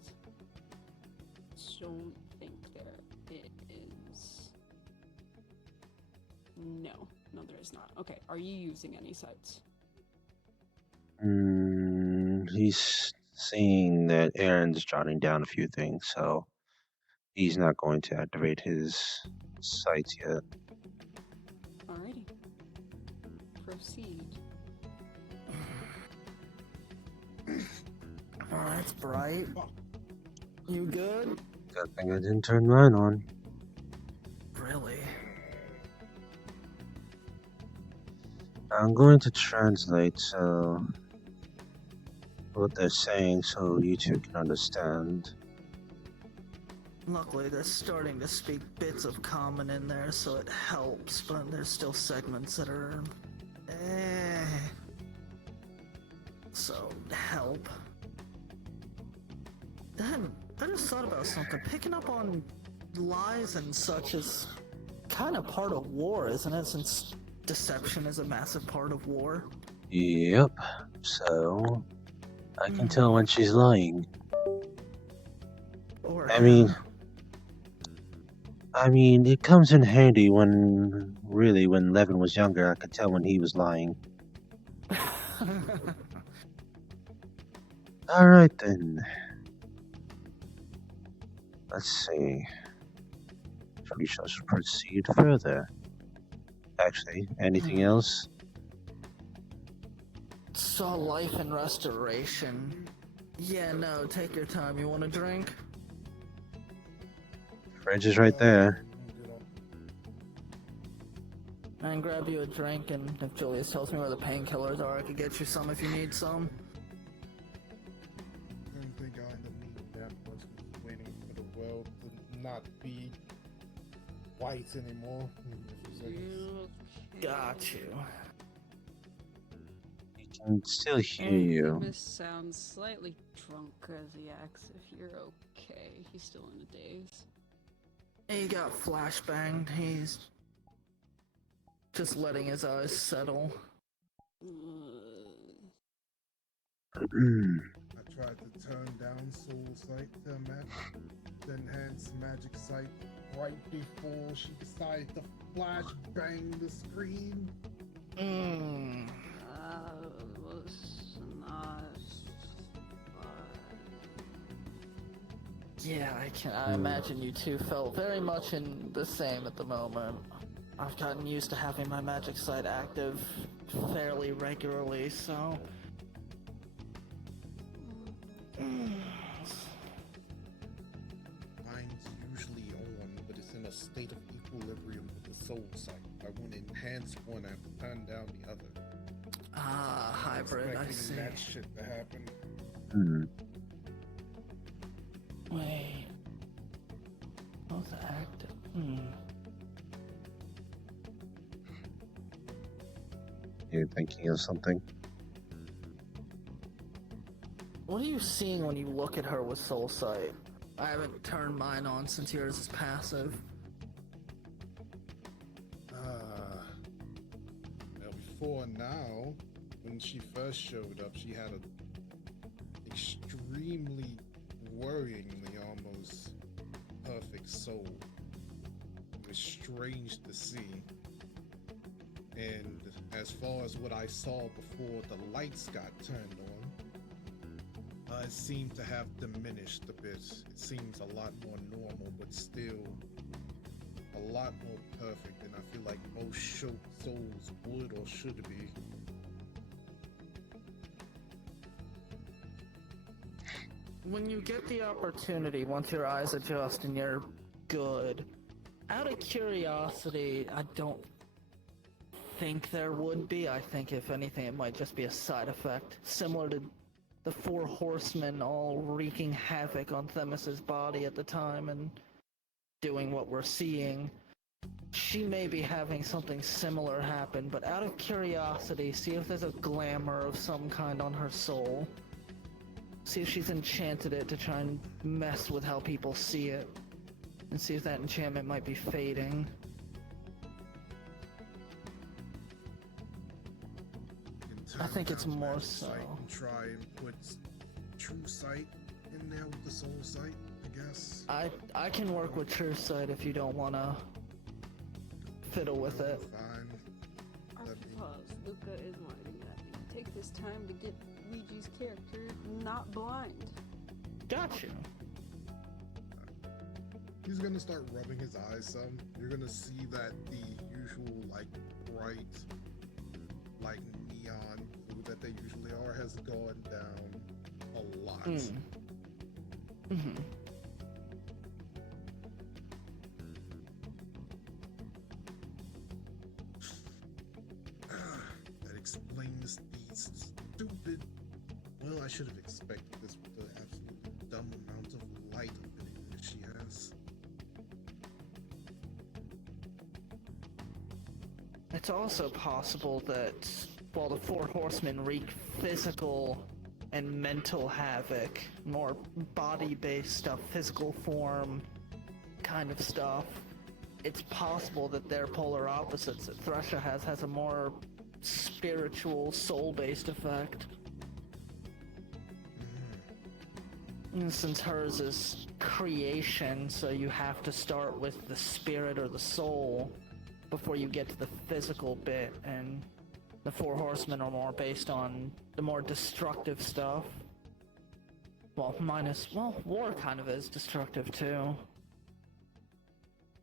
Don't think there is. No, there is not. Okay, are you using any sights? He's seeing that Aaron's jotting down a few things, so he's not going to activate his sights yet. Alrighty. Proceed. Oh, that's bright. You good? Good thing I didn't turn mine on. Really? I'm going to translate what they're saying so you two can understand. Luckily, they're starting to speak bits of common in there, so it helps, but there's still segments that are... So, help. Then, I just thought about something. Picking up on lies and such is kind of part of war, isn't it? Since deception is a massive part of war. Yep. So I can tell when she's lying. Or I mean, it comes in handy when Levin was younger. I could tell when he was lying. All right then. Let's see. We shall proceed further. Actually, anything else? Saw life and restoration. Yeah, no, take your time. You want a drink? Fridge is right there. I can grab you a drink, and if Julius tells me where the painkillers are, I could get you some if you need some. I don't think I'll end up needing that much. Just waiting for the world to not be white anymore. Got you. He can still hear you. Artemis sounds slightly drunk as he asks if you're okay. He's still in a daze. He got flashbanged. He's just letting his eyes settle. I tried to turn down Soul Sight to enhance Magic Sight right before she decided to flashbang the screen. Was not Yeah, I imagine you two felt very much in the same at the moment. I've gotten used to having my magic sight active fairly regularly, so... Mine's usually on, but it's in a state of equilibrium with the Soul Sight. I want to enhance one, I have to turn down the other. Ah, hybrid, I see. That shit to happen. Wait. Both active. You're thinking of something? What are you seeing when you look at her with Soul Sight? I haven't turned mine on since yours is passive. Before now, when she first showed up, she had a extremely worryingly almost perfect soul. It was strange to see. And as far as what I saw before the lights got turned on, it seemed to have diminished a bit. It seems a lot more normal, but still a lot more perfect than I feel like most souls would or should be. When you get the opportunity, once your eyes adjust and you're good, out of curiosity, I don't think there would be. I think if anything, it might just be a side effect, similar to the Four Horsemen all wreaking havoc on Themis's body at the time and doing what we're seeing, she may be having something similar happen, but out of curiosity, see if there's a glamour of some kind on her soul. See if she's enchanted it to try and mess with how people see it. And see if that enchantment might be fading. I think it's more so. And try and put true sight in there with the soul sight, I guess. I can work with True Sight if you don't want to fiddle with it. Fine. I suppose Luca is winding at me. Take this time to get Luigi's character not blind. Got you. He's gonna start rubbing his eyes some. You're gonna see that the usual, like, bright, like, neon blue that they usually are has gone down a lot. Mm-hmm. That explains the stupid. Well, I should have expected this with the absolute dumb amount of light opening that she has. It's also possible that while the Four Horsemen wreak physical and mental havoc, more body-based stuff, physical form kind of stuff, it's possible that their polar opposites that Thresha has a more spiritual, soul-based effect. And since hers is creation, so you have to start with the spirit or the soul before you get to the physical bit, and the Four Horsemen are more based on the more destructive stuff. Well, war kind of is destructive too.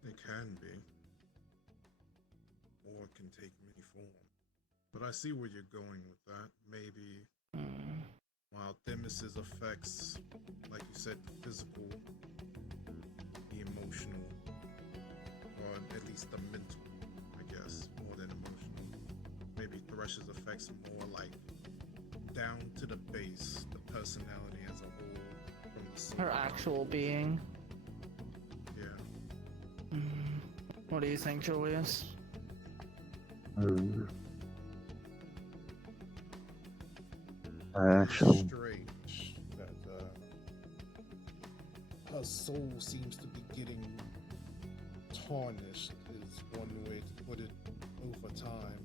It can be. Or it can take many forms. But I see where you're going with that. Maybe while Artemis's effects, like you said, the physical, the emotional, or at least the mental, I guess, more than emotional. Maybe Thresh's effects more like down to the base, the personality as a whole, from the soul. Her actual being. Yeah. What do you think, Julius? Actually, Strange that her soul seems to be getting tarnished is one way to put it over time.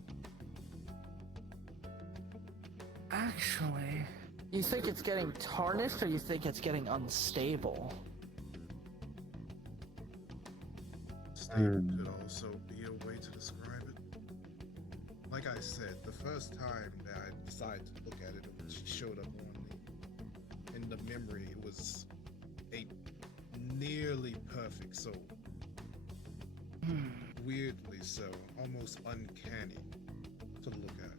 Actually, you think it's getting tarnished, or you think it's getting unstable? Stable could also be a way to describe it. Like I said, the first time that I decided to look at it, when she showed up in the memory, it was a nearly perfect soul. Weirdly so, almost uncanny to look at.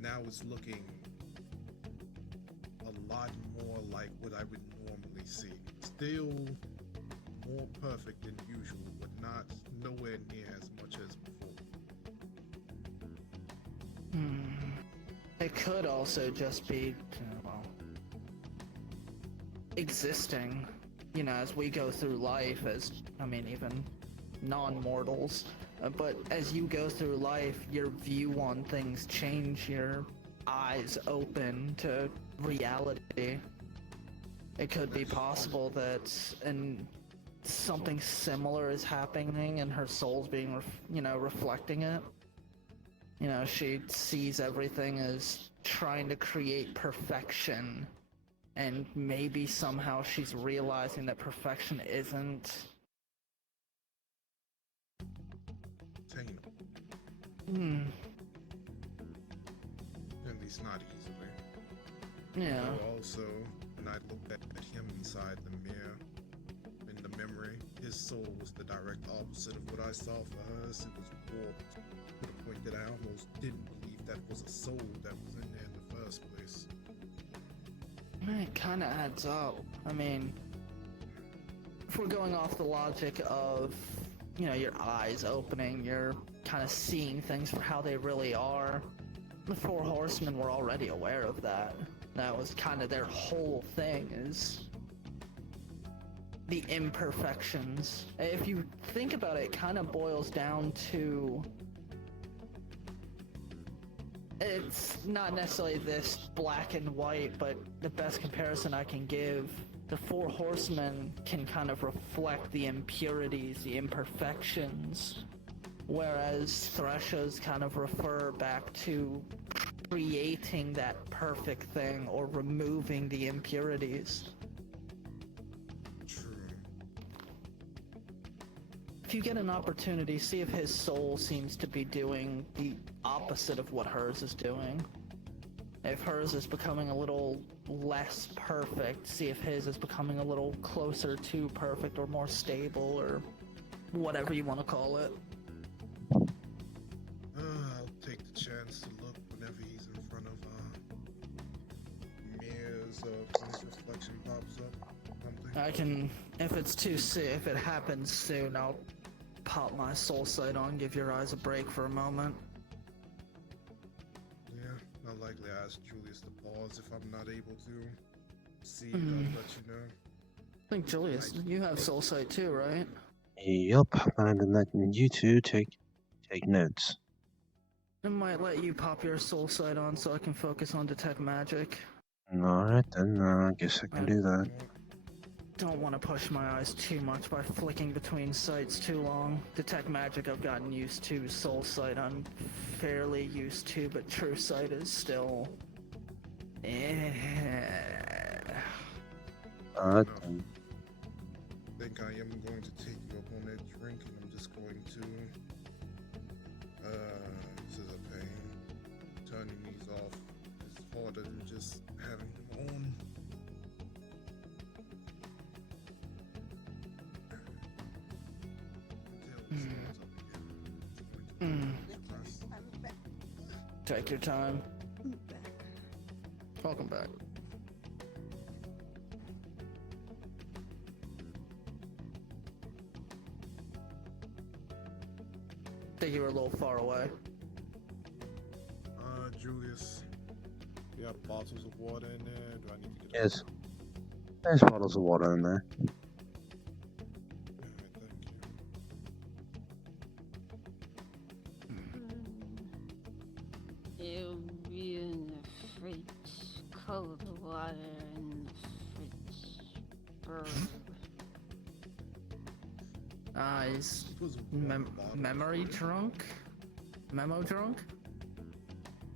Now it's looking a lot more like what I would normally see. Still more perfect than usual, but not nowhere near as much as before. It could also just be, well, existing, you know, as we go through life, even non-mortals. But as you go through life, your view on things change, your eyes open to reality. It could be possible that something similar is happening and her soul's being, reflecting it. You know, she sees everything as trying to create perfection, and maybe somehow she's realizing that perfection isn't attainable. At least not easily. Yeah. Also, when I looked at him inside the mirror, in the memory, his soul was the direct opposite of what I saw for hers. It was warped to the point that I almost didn't believe that was a soul that was in there in the first place. It kind of adds up. I mean, if we're going off the logic of, your eyes opening, you're kind of seeing things for how they really are. The Four Horsemen were already aware of that. That was kind of their whole thing, is the imperfections. If you think about it, it kind of boils down to it's not necessarily this black and white, but the best comparison I can give, the four horsemen can kind of reflect the impurities, the imperfections, whereas Thresha's kind of refer back to creating that perfect thing or removing the impurities. True. If you get an opportunity, see if his soul seems to be doing the opposite of what hers is doing. If hers is becoming a little less perfect, see if his is becoming a little closer to perfect or more stable or whatever you want to call it. I'll take the chance to look whenever he's in front of mirrors when his reflection pops up. Something. I can, if it's too soon, if it happens soon, I'll pop my soul sight on, give your eyes a break for a moment. Yeah, I'll likely ask Julius to pause if I'm not able to see it. I'll let you know. I think Julius, you have soul sight too, right? Yup, and I've been letting you two take notes. I might let you pop your soul sight on so I can focus on detect magic. Alright then, I guess I can do that. Don't want to push my eyes too much by flicking between sights too long. Detect magic I've gotten used to, soul sight I'm fairly used to, but true sight is still... Alright then. I think I am going to take you up on that drink, and I'm just going to, this is a pain. Turning these off is harder than just having them on. Take your time. Welcome back. Think you were a little far away. Julius, you have bottles of water in there? Do I need to get Yes. There's bottles of water in there. Alright, thank you. It'll be in the fridge. Cold water in the fridge. Brr. He's It was one bottle. memory drunk? Memo drunk?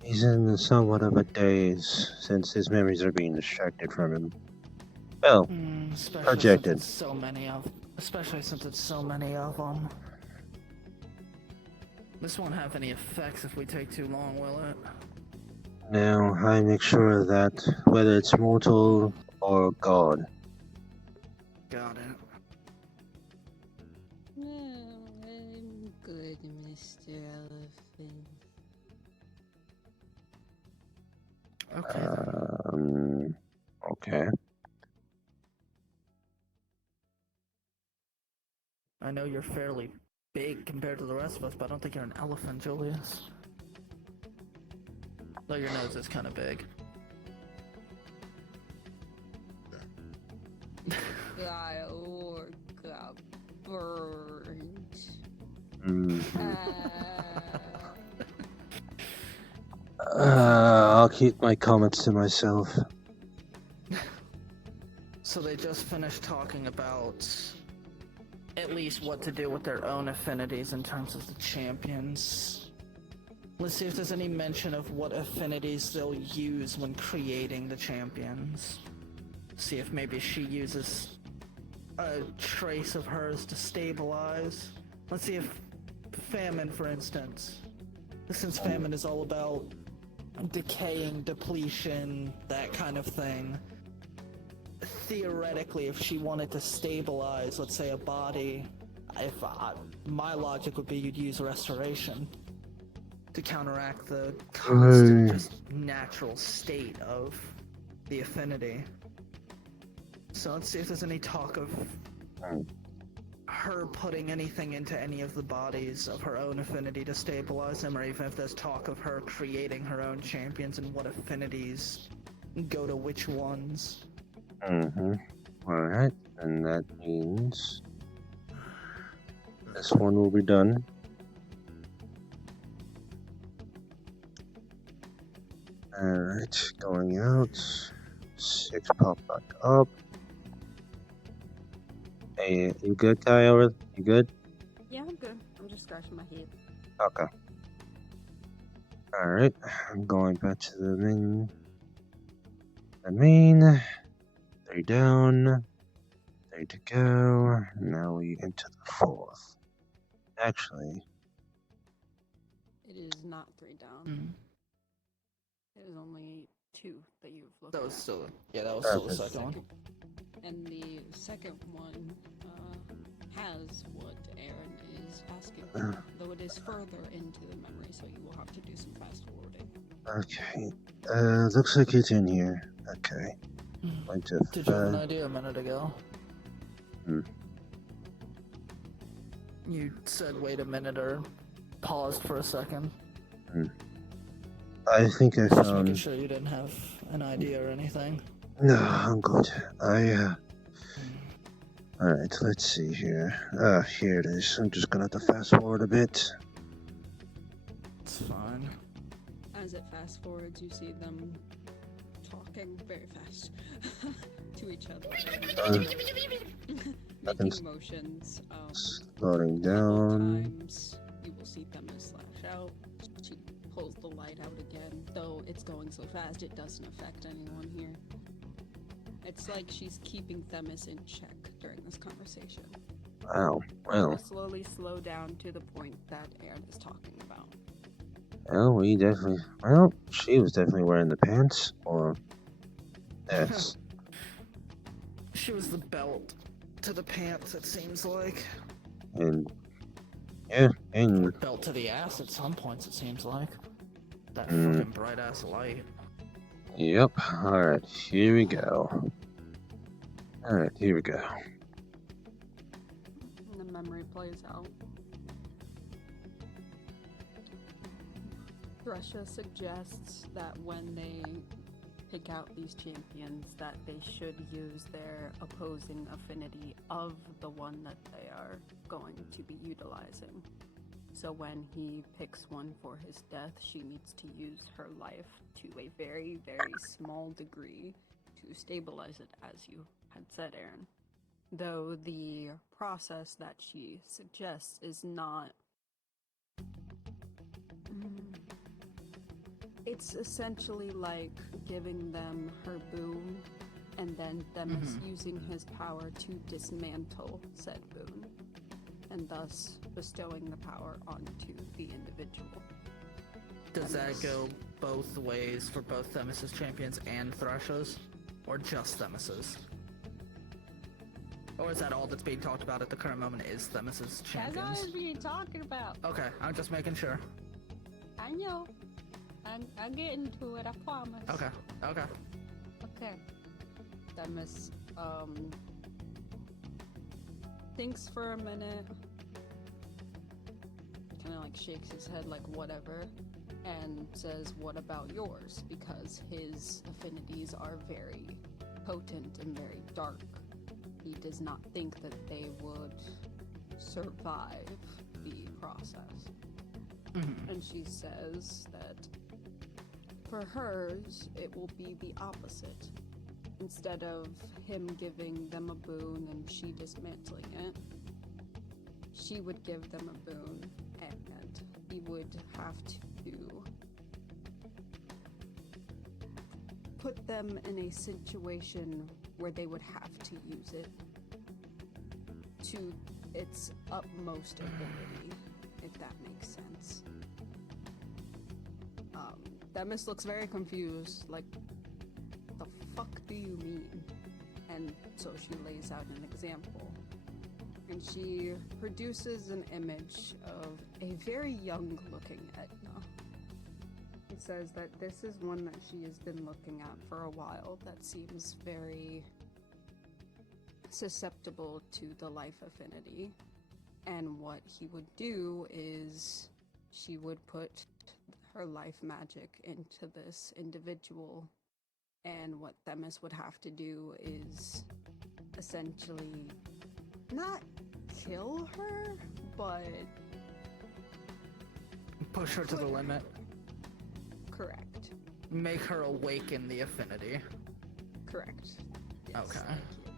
He's in somewhat of a daze, since his memories are being distracted from him. Well, Especially projected. since it's so many of them. This won't have any effects if we take too long, will it? Now, I make sure that whether it's mortal or god, Got it. I'm good, Mr. Elephant. Okay. okay. I know you're fairly big compared to the rest of us, but I don't think you're an elephant, Julius. Though your nose is kind of big. Got or got burned. I'll keep my comments to myself. So they just finished talking about at least what to do with their own affinities in terms of the champions. Let's see if there's any mention of what affinities they'll use when creating the champions. See if maybe she uses a trace of hers to stabilize. Let's see if famine, for instance. Since famine is all about decaying, depletion, that kind of thing. Theoretically, if she wanted to stabilize, let's say, a body, my logic would be you'd use restoration to counteract the constant, just natural state of the affinity. So let's see if there's any talk of her putting anything into any of the bodies of her own affinity to stabilize them, or even if there's talk of her creating her own champions and what affinities go to which ones. Alright, And that means this one will be done. Alright, going out. 6 pop back up. Hey, you good, Kai? Over? You good? Yeah, I'm good. I'm just scratching my head. Okay. Alright, I'm going back to the main. The main. 3 down. 3 to go. Now we into the 4th. Actually, It is not 3 down. Mm. It is only 2 that you've looked That was at. still, yeah, that was still the Okay. second one. And the second one has what Aaron is asking for, though it is further into the memory, so you will have to do some fast forwarding. Okay. Looks like it's in here. Okay. Going to Did you have an idea a minute ago? Hmm. You said wait a minute or paused for a second. I think I Just making found. sure you didn't have an idea or anything. No, I'm good. Alright, let's see here. Here it is. I'm just gonna have to fast forward a bit. It's fine. As it fast forwards, you see them talking very fast to each other. Making motions. Slowing A couple of down. times you will see Themis slash out. She pulls the light out again, though it's going so fast it doesn't affect anyone here. It's like she's keeping Themis in check during this conversation. Wow. It Well, will slowly slow down to the point that Aaron is talking about. we definitely. Well, she was definitely wearing the pants. Or. Yes. She was the belt to the pants, it seems like. And. Yeah, and. Belt to the ass at some points, it seems like. That Mm. fucking bright ass light. Yep. Alright, here we go. Alright, here we go. And the memory plays out. Thresha suggests that when they pick out these champions, that they should use their opposing affinity of the one that they are going to be utilizing. So when he picks one for his death, she needs to use her life to a very, very small degree to stabilize it, as you had said, Aaron. Though the process that she suggests is not... It's essentially like giving them her boon, and then Themis using his power to dismantle said boon, and thus bestowing the power onto the individual. Does that go both ways for both Themis' champions and Thresh's? Or just Themis's? Or is that all that's being talked about at the current moment is Themis' champions? That's all we're talking about. Okay, I'm just making sure. I know. I'm getting to it, I promise. Okay. Okay. Themis, thinks for a minute, kind of like shakes his head like whatever, and says, what about yours? Because his affinities are very potent and very dark. He does not think that they would survive the process. And she says that for hers, it will be the opposite. Instead of him giving them a boon and she dismantling it, she would give them a boon and he would have to put them in a situation where they would have to use it to its utmost ability, if that makes sense. Themis looks very confused, like, the fuck do you mean? And so she lays out an example. And she produces an image of a very young-looking Etna. It says that this is one that she has been looking at for a while that seems very susceptible to the life affinity. And what he would do is she would put her life magic into this individual, and what Themis would have to do is essentially not kill her, but Push her to the limit. correct. Make her awaken the affinity. Correct. Yes, Okay. thank you.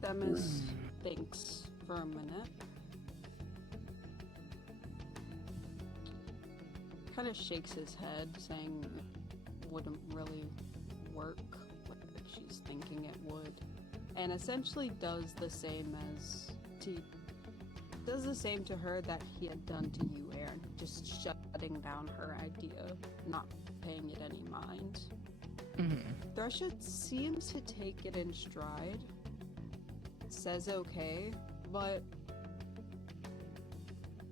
Themis thinks for a minute. Kind of shakes his head, saying it wouldn't really work like she's thinking it would. And essentially does the same to her that he had done to you, Aaron. Just shutting down her idea, not paying it any mind. Thresha seems to take it in stride, says okay, but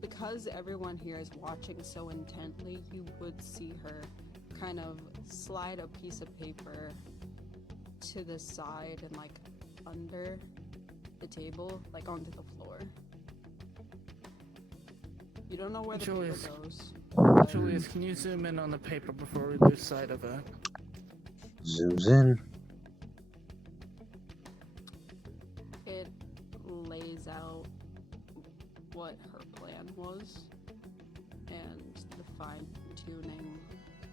because everyone here is watching so intently, you would see her kind of slide a piece of paper to the side and like under the table, like onto the floor. You don't know where the Julius. paper goes. Julius, can you zoom in on the paper before we lose sight of it? Zooms in. It lays out what her plan was and the fine-tuning,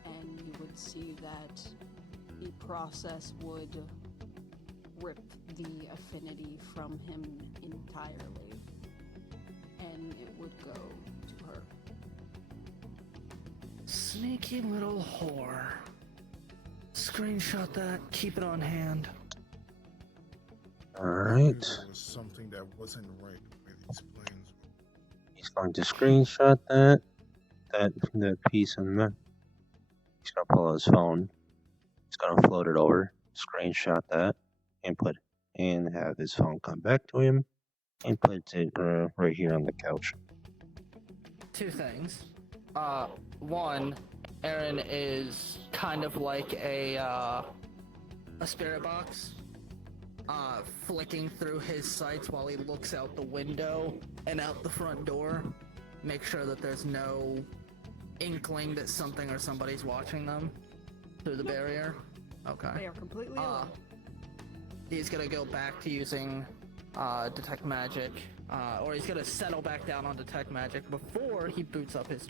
and you would see that the process would rip the affinity from him entirely, and it would go to her. Sneaky little whore. Screenshot that, keep it on hand. I Alright. knew there was something that wasn't right with these plans. He's going to screenshot that piece and he's gonna pull out his phone. He's gonna float it over, screenshot that, and have his phone come back to him and put it right here on the couch. Two things. One, Aaron is kind of like a spirit box, flicking through his sights while he looks out the window and out the front door. Make sure that there's no inkling that something or somebody's watching them through the barrier. Okay. They are completely alone. He's gonna go back to using detect magic, or he's gonna settle back down on detect magic before he boots up his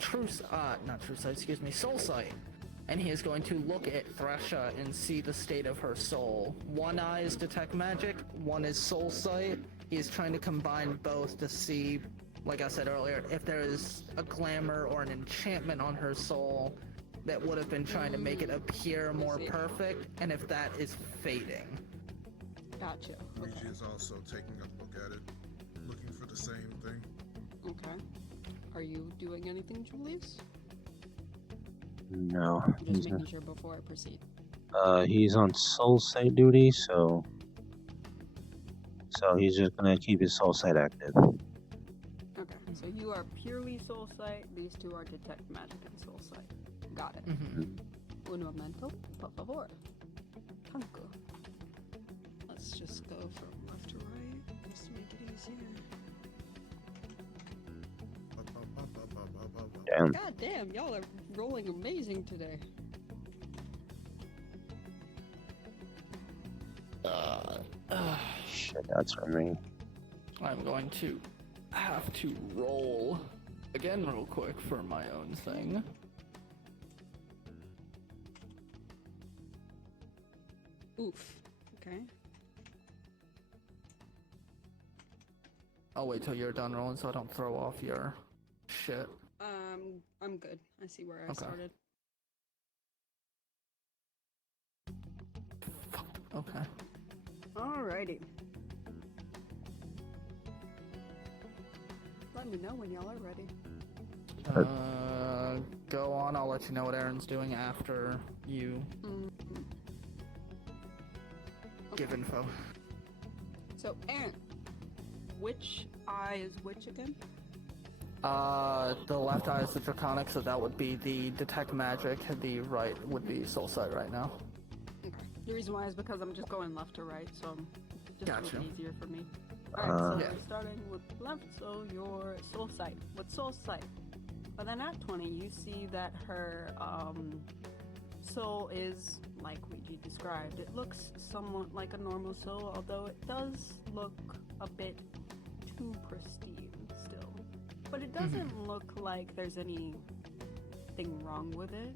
soul sight. And he is going to look at Thresha and see the state of her soul. One eye is detect magic, one is soul sight. He is trying to combine both to see, like I said earlier, if there is a glamour or an enchantment on her soul that would have been trying to make it appear more perfect, and if that is fading. Gotcha. Okay. Luigi is also taking a look at it, looking for the same thing. Okay. Are you doing anything, Julius? No, I'm just making sure before I proceed. he's on soul sight duty, so he's just gonna keep his soul sight active. Okay, so you are purely soul sight. These two are detect magic and soul sight. Got it. Un momento, por favor. Tango. Let's just go from left to right, just to make it easier. Damn. God damn, y'all are rolling amazing today. Shit, that's for me. I'm going to have to roll again real quick for my own thing. Oof. Okay. I'll wait till you're done rolling so I don't throw off your shit. I'm good. I see where I Okay. started. Okay. Alrighty. Let me know when y'all are ready. Go on. I'll let you know what Aaron's doing after you give info. So, Aaron, which eye is which again? The left eye is the Draconic, so that would be the Detect Magic. The right would be Soul Sight right now. Okay. The reason why is because I'm just going left to right, so just Gotcha. a little easier for me. Alright, so Yeah. we're starting with left, so your soul sight. With soul sight, by the nat 20, you see that her soul is like Ouija described. It looks somewhat like a normal soul, although it does look a bit too pristine still. But it doesn't look like there's anything wrong with it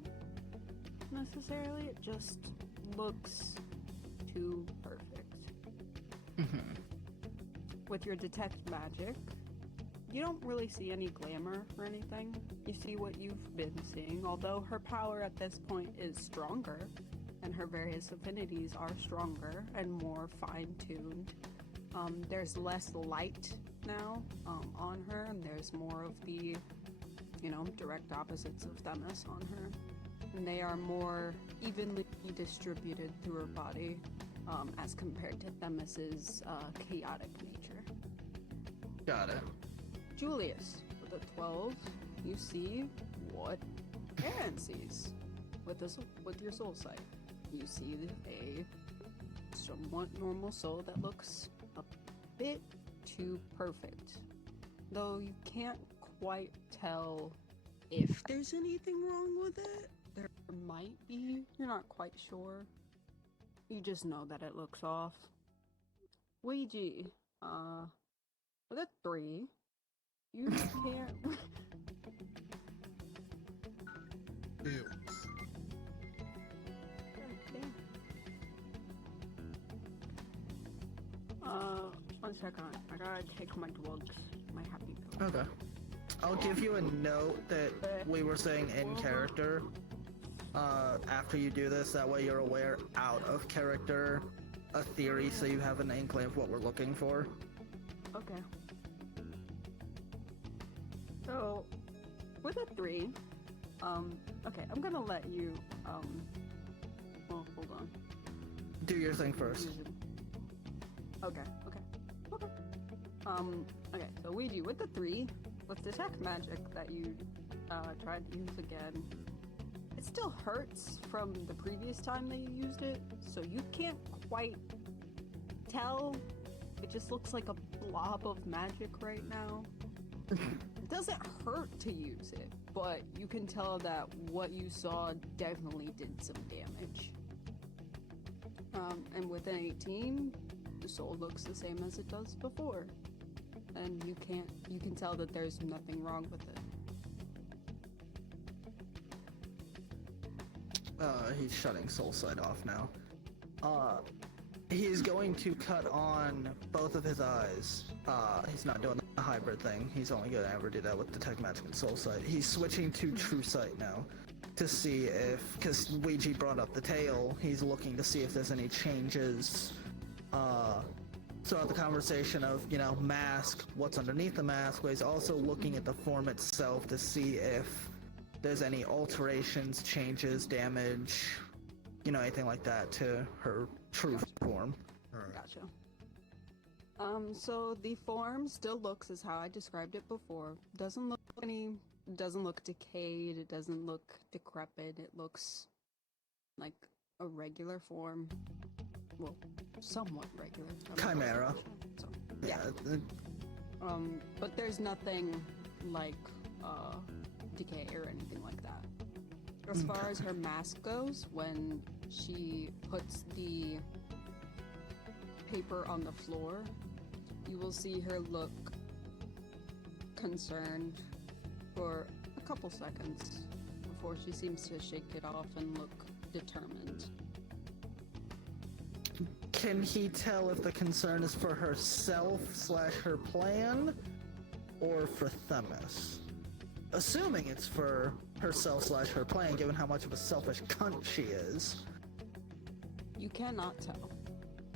necessarily. It just looks too perfect. With your detect magic, you don't really see any glamour or anything. You see what you've been seeing, although her power at this point is stronger, and her various affinities are stronger and more fine-tuned. There's less light now on her, and there's more of the, direct opposites of Themis on her. And they are more evenly distributed through her body, as compared to Themis's chaotic nature. Got it. Julius, with a 12, you see what Aaron sees with your soul sight. You see a somewhat normal soul that looks a bit too perfect, though you can't quite tell if there's anything wrong with it. There might be. You're not quite sure. You just know that it looks off. Ouija, with a 3, you can't. Ew. One second. I gotta take my drugs. My happy pill. Okay. I'll give you a note that we were saying in character. After you do this, that way you're aware out of character a theory, so you have an inkling of what we're looking for. Okay. So, with a 3, okay, I'm gonna let you, well, hold on. Do your thing first. Okay. Okay, so Ouija, with the 3, with detect magic that you, tried to use again, it still hurts from the previous time that you used it, so you can't quite tell. It just looks like a blob of magic right now. It doesn't hurt to use it, but you can tell that what you saw definitely did some damage. And with an 18, the soul looks the same as it does before. And you can tell that there's nothing wrong with it. He's shutting Soul Sight off now. He's going to cut on both of his eyes. He's not doing the hybrid thing. He's only gonna ever do that with Detect Magic and Soul Sight. He's switching to True Sight now to see if, because Ouija brought up the tail, he's looking to see if there's any changes throughout the conversation of, mask, what's underneath the mask, but he's also looking at the form itself to see if there's any alterations, changes, damage, anything like that to her true form. Alright. Gotcha. So the form still looks as how I described it before. Doesn't look decayed, it doesn't look decrepit, it looks like a regular form. Well, somewhat regular. Chimera. So, yeah. But there's nothing like decay or anything like that. As far as her mask goes, when she puts the paper on the floor, you will see her look concerned for a couple seconds before she seems to shake it off and look determined. Can he tell if the concern is for herself / her plan, or for Themis? Assuming it's for herself / her plan, given how much of a selfish cunt she is. You cannot tell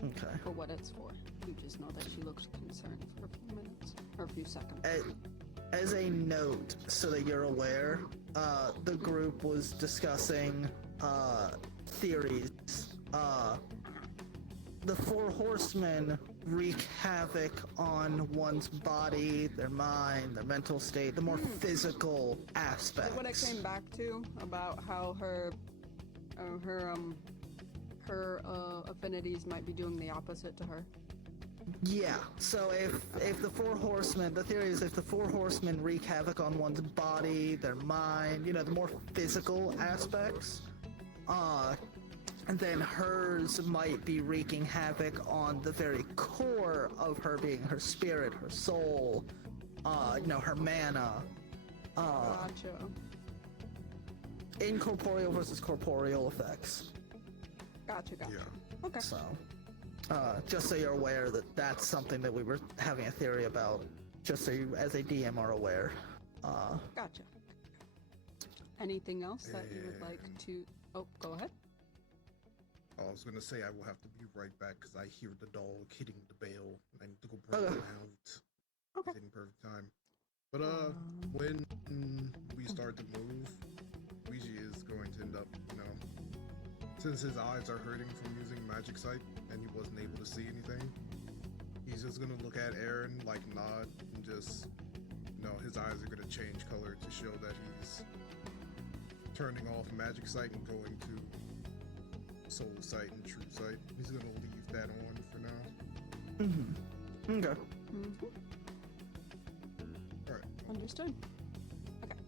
Okay. for what it's for. You just know that she looked concerned for a few minutes, or a few seconds. As a note, so that you're aware, the group was discussing theories. The Four Horsemen wreak havoc on one's body, their mind, their mental state, the more physical aspects. What I came back to about how her affinities might be doing the opposite to her. Yeah, so if the Four Horsemen, the theory is if the Four Horsemen wreak havoc on one's body, their mind, the more physical aspects, And then hers might be wreaking havoc on the very core of her being her spirit, her soul, her mana. Gotcha. Incorporeal versus corporeal effects. Gotcha. Yeah. Okay. So, just so you're aware that that's something that we were having a theory about. Just so you, as a DM, are aware. Gotcha. Anything else that you would like to? Oh, go ahead. I was gonna say I will have to be right back because I hear the dog hitting the bell. I need to go bring him out. Okay. It's in perfect time. But when we start to move, Luigi is going to end up, since his eyes are hurting from using magic sight and he wasn't able to see anything, he's just gonna look at Aaron, like nod, and just, his eyes are gonna change color to show that he's turning off magic sight and going to soul sight and true sight. He's gonna leave that on for now. Mm-hmm. Okay. Mm-hmm. Alright. Understood. Okay.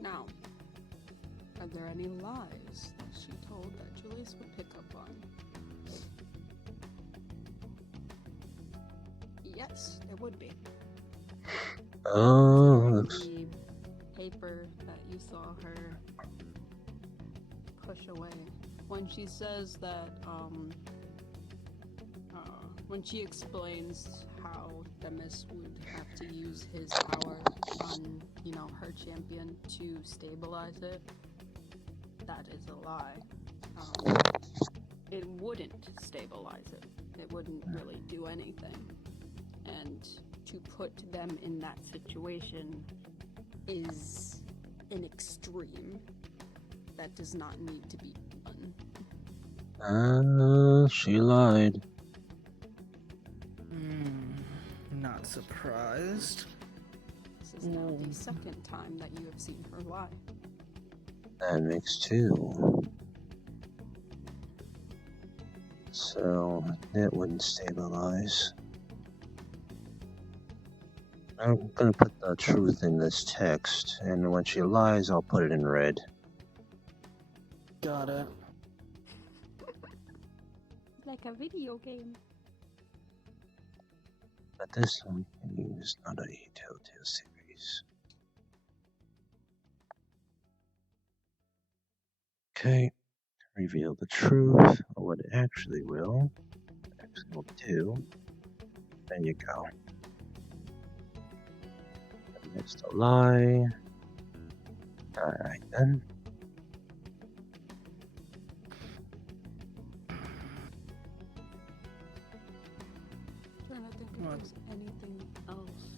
Now, are there any lies that she told that Julius would pick up on? Yes, there would be. Oh, The paper that you saw her push away. When she says that, when she explains how Artemis would have to use his power on, her champion to stabilize it, that is a lie. It wouldn't stabilize it. It wouldn't really do anything. And to put them in that situation is an extreme that does not need to be done. she lied. Not surprised. This is now the second time that you have seen her lie. That makes two. So that wouldn't stabilize. I'm gonna put the truth in this text, and when she lies, I'll put it in red. Got it. Like a video game. But this one is not a Telltale series. Okay, reveal the truth, or what it actually will do. There you go. It's a lie. Alright then. Trying to think if there's anything else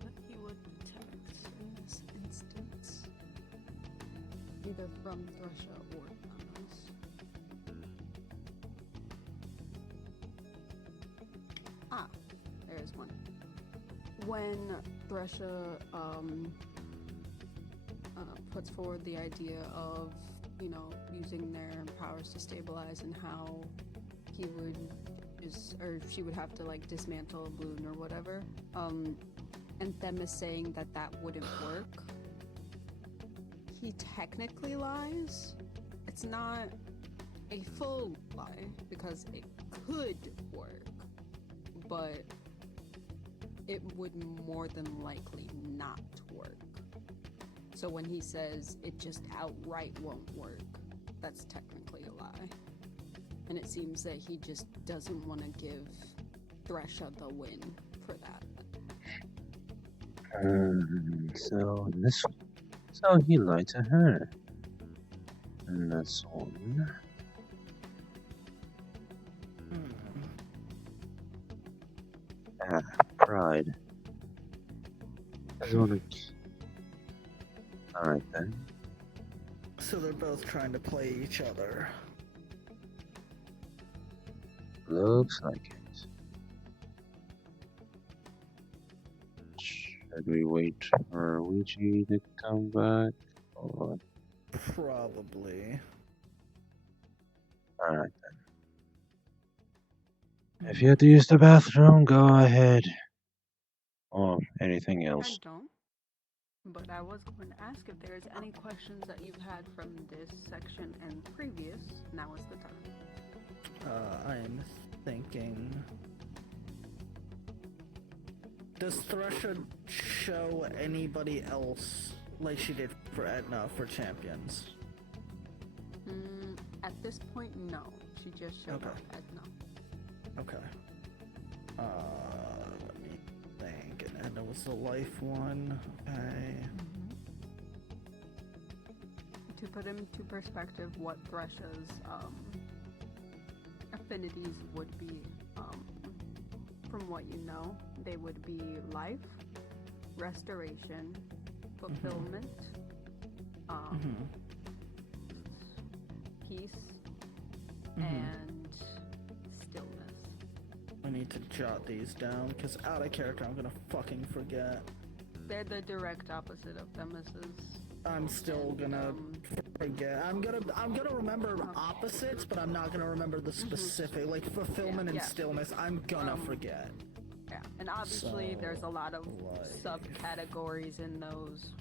that he would detect in this instance. Either from Thresha or Thanos. Ah, there's one. When Thresha puts forward the idea of, using their powers to stabilize and how he would or she would have to dismantle a balloon or whatever, and them is saying that wouldn't work. He technically lies. It's not a full lie because it could work, but it would more than likely not work. So when he says it just outright won't work, that's technically a lie. And it seems that he just doesn't want to give Thresha the win for that. So he lied to her. And that's one. Pride. Alright then. So they're both trying to play each other. Looks like it. Should we wait for Ouija to come back? Or... Probably. Alright then. If you have to use the bathroom, go ahead. Or anything else. I don't. But I was going to ask if there's any questions that you've had from this section and previous. Now is the time. I am thinking. Does Thresher show anybody else like she did for Edna for champions? At this point, no. She just showed Okay. up Edna. Okay. Let me think. And Edna was the life one. Okay. To put into perspective what Thresha's affinities would be, from what you know, they would be life, restoration, fulfillment, peace, and stillness. I need to jot these down because out of character I'm gonna fucking forget. They're the direct opposite of Themys's. I'm still gonna forget. I'm gonna remember opposites, but I'm not gonna remember the specific, like fulfillment and Yeah. stillness. I'm gonna forget. Yeah, and obviously So, there's a lot of life. subcategories in those.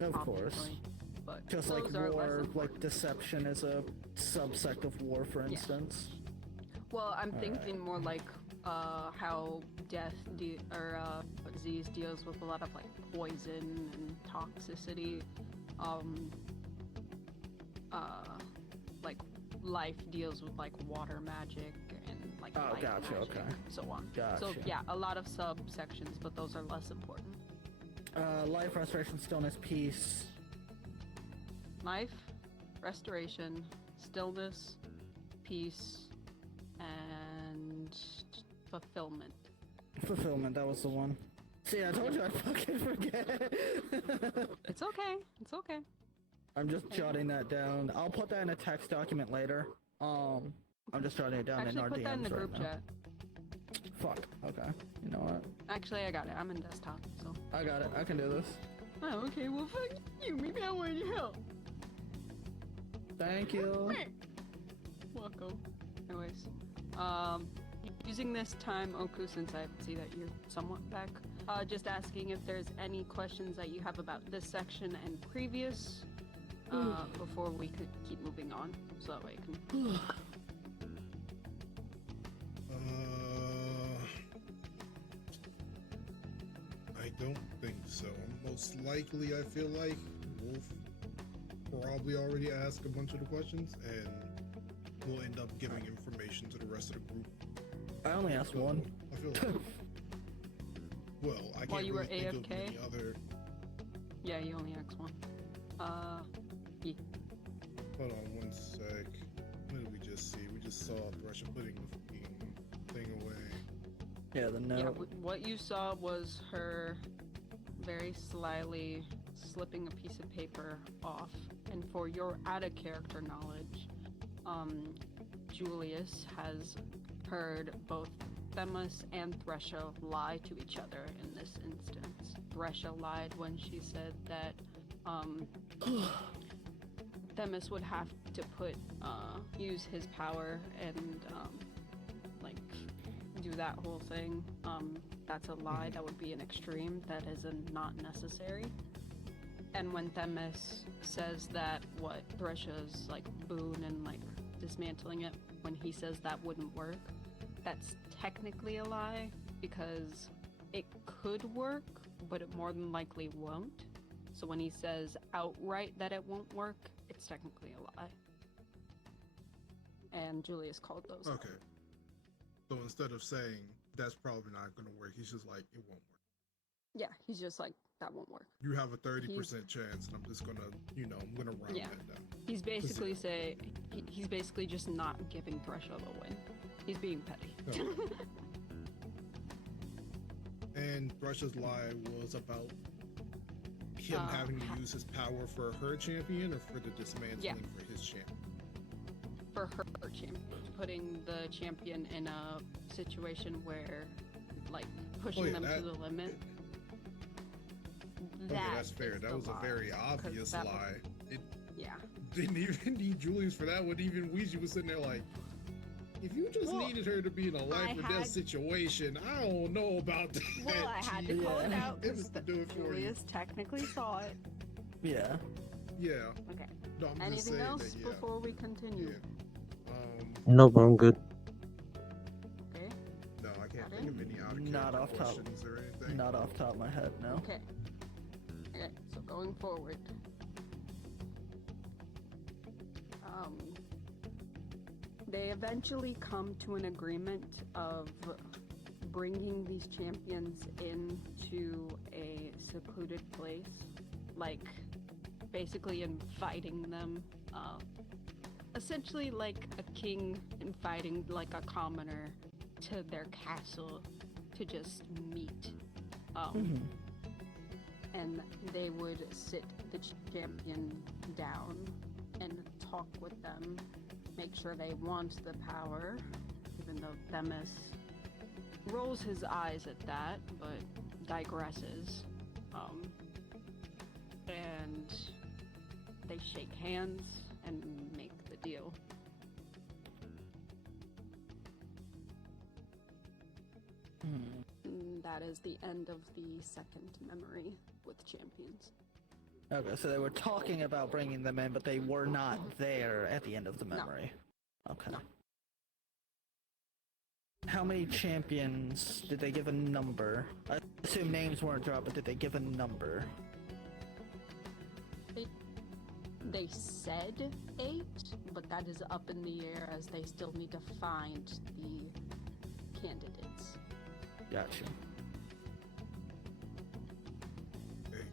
Of course. obviously, but Just like those are less war, important. like deception is a subsect of war, for instance. Well, I'm thinking more like how disease deals with a lot of like poison and toxicity. Like life deals with like water magic and like Oh, light gotcha, magic, okay. so on. Gotcha. So yeah, a lot of subsections, but those are less important. Life, restoration, stillness, peace. Life, restoration, stillness, peace, and fulfillment. Fulfillment, that was the one. See, I told you I'd fucking forget. It's okay. It's okay. I'm just jotting that down. I'll put that in a text document later. I'm just jotting it down Actually, in our put DMs that in the right group now. chat. Fuck. Okay. You know what? Actually, I got it. I'm in desktop, so. I got it. I can do this. Oh, okay. Well, fuck you. Maybe I want your help. Thank you. Welcome. Anyways, using this time, Oku, since I see that you're somewhat back, just asking if there's any questions that you have about this section and previous, before we could keep moving on, so that way I can. I don't think so. Most likely, I feel like Wolf probably already asked a bunch of the questions, and we'll end up giving information to the rest of the group. I only asked one. I feel like, well, I can't While you were really think of AFK? any other. Yeah, you only asked one. Yeah. Hold on one sec. What did we just see? We just saw Thresher putting the fucking thing away. Yeah, the note. Yeah, what you saw was her very slyly slipping a piece of paper off. And for your out-of-character knowledge, Julius has heard both Themis and Thresha lie to each other in this instance. Thresha lied when she said that Themis would have to use his power and like do that whole thing. That's a lie. That would be an extreme. That is not necessary. And when Themis says that what Thresha's like boon and like dismantling it, when he says that wouldn't work, that's technically a lie because it could work, but it more than likely won't. So when he says outright that it won't work, it's technically a lie. And Julius called those. Okay. So instead of saying that's probably not going to work, he's just like, it won't work. Yeah, he's just like, that won't work. You have a 30% chance, and I'm just going to, I'm going to round Yeah. that down. He's basically he's basically just not giving Threshold a win. He's being petty. Okay. And Thresher's lie was about him having to use his power for her champion or for the dismantling for his champion? For her champion. Putting the champion in a situation where, like, pushing them to the limit. Okay, that's fair. That was a very obvious lie. It Yeah. didn't even need Julius for that one. Even Ouija was sitting there like, If you just Well, needed her to be in a life or death had- situation, I don't know about that. Well, I had to Chief. call it Yeah. out It because was to do it for you. Julius technically saw it. Yeah. Yeah. Okay. No, I'm just Anything saying else that, yeah. before we continue? Yeah. Nope, I'm good. Okay. No, I can't Got think it? of any out of Not character off top. questions or anything. Not off top of my head, no. Okay. Okay. So going forward, they eventually come to an agreement of bringing these champions into a secluded place, like basically inviting them, essentially like a king inviting like a commoner to their castle to just meet. Mhm. And they would sit the champion down and talk with them, make sure they want the power, even though Themis rolls his eyes at that, but digresses. And they shake hands and make the deal. Hmm. And that is the end of the second memory with champions. Okay, so they were talking about bringing them in, but they were not there at the end of the memory. Okay. No. How many champions did they give a number? I assume names weren't dropped, but did they give a number? They said 8, but that is up in the air as they still need to find the candidates. Gotcha. Okay.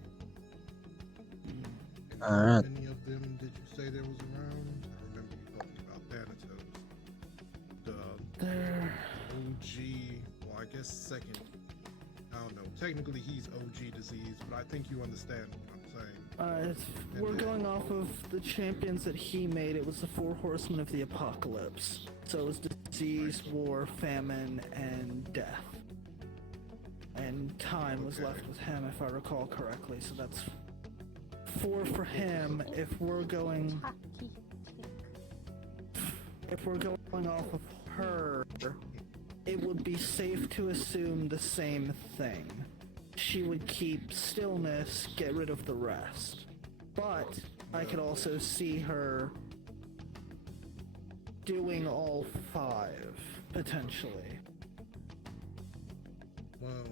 Hmm. And All how right. many of them did you say there was around? I remember you talking about Thanatos. The There. OG, well, I guess second. I don't know. Technically, he's OG disease, but I think you understand what I'm saying. We're going off of the champions that he made. It was the 4 horsemen of the apocalypse. So it was disease, war, famine, and death. And time was Okay. left with him, if I recall correctly. So that's 4 for him. If we're going off of her, it would be safe to assume the same thing. She would keep stillness, get rid of the rest. But I could also see her doing all 5, potentially. Well,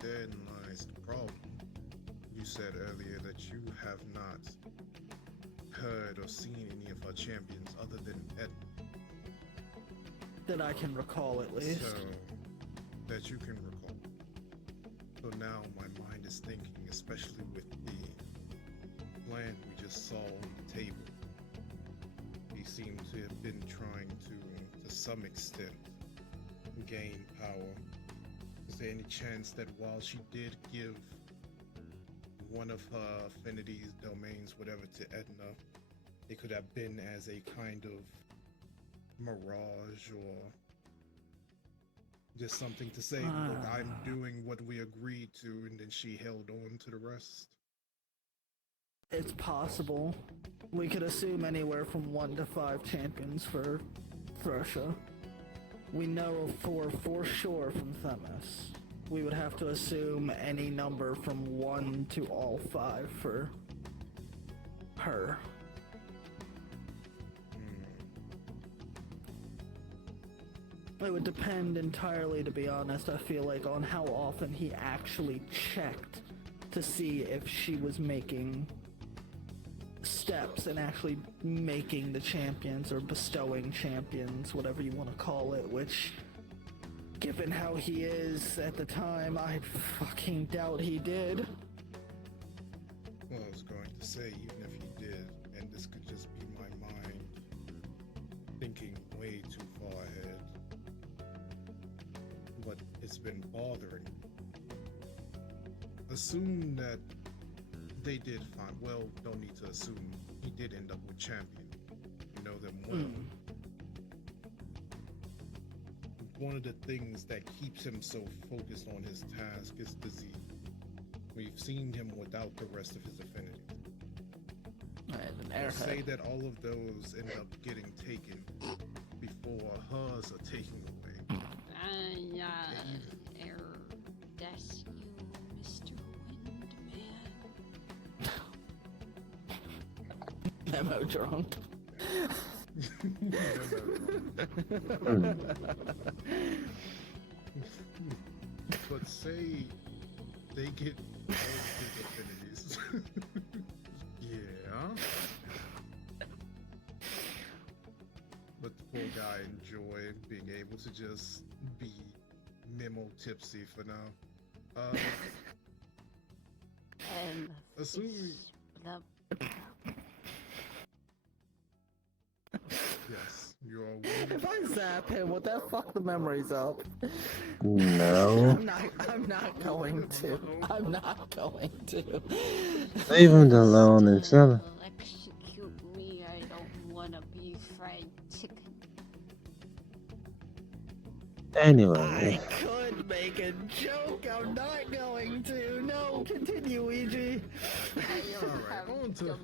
therein lies the problem. You said earlier that you have not heard or seen any of our champions other than Ed. That I can recall, at least. So, that you can recall. So now my mind is thinking, especially with the plan we just saw on the table. He seemed to have been trying to some extent, gain power. Is there any chance that while she did give one of her affinities, domains, whatever, to Edna, it could have been as a kind of mirage or just something to say, look, I'm doing what we agreed to, and then she held on to the rest? It's possible. We could assume anywhere from 1 to 5 champions for Thrusha. We know of 4 for sure from Themis. We would have to assume any number from 1 to all 5 for her. It would depend entirely, to be honest, I feel like, on how often he actually checked to see if she was making steps and actually making the champions or bestowing champions, whatever you want to call it, which, given how he is at the time, I fucking doubt he did. Well, I was going to say, even if he did, and this could just be my mind thinking way too far ahead, but it's been bothering me. Assume that they did find, well, don't need to assume, he did end up with champion. You know them well. One of the things that keeps him so focused on his task is disease. We've seen him without the rest of his affinities. And an Let's say airhead. that all of those end up getting taken before or hers are taking away. That's you, Mr. Windman. Memo drunk. But say they get all his affinities. Yeah. But the poor guy enjoyed being able to just be memo tipsy for now. Assuming yes, you are If I zap him, would that fuck the memories up? No. I'm not going to. I'm not going to. Leave him alone. It's not. Execute me. I don't want to be fried chicken. Anyway. I could make a joke. I'm not going to. No, continue, Ouija. Alright, on to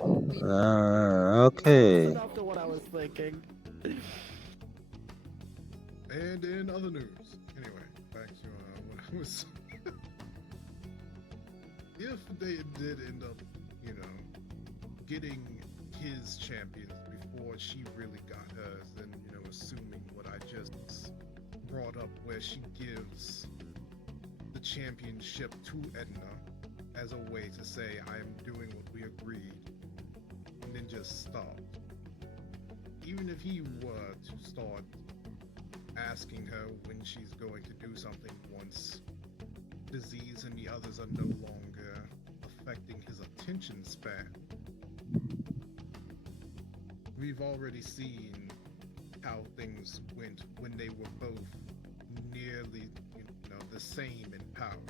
Okay. That's enough to what I was thinking. and in other news. Anyway, back to what I was. If they did end up, getting his champions before she really got hers, then assuming what I just brought up, where she gives the championship to Edna as a way to say, I am doing what we agreed, and then just stop. Even if he were to start asking her when she's going to do something once disease and the others are no longer affecting his attention span. We've already seen how things went when they were both nearly, the same in power.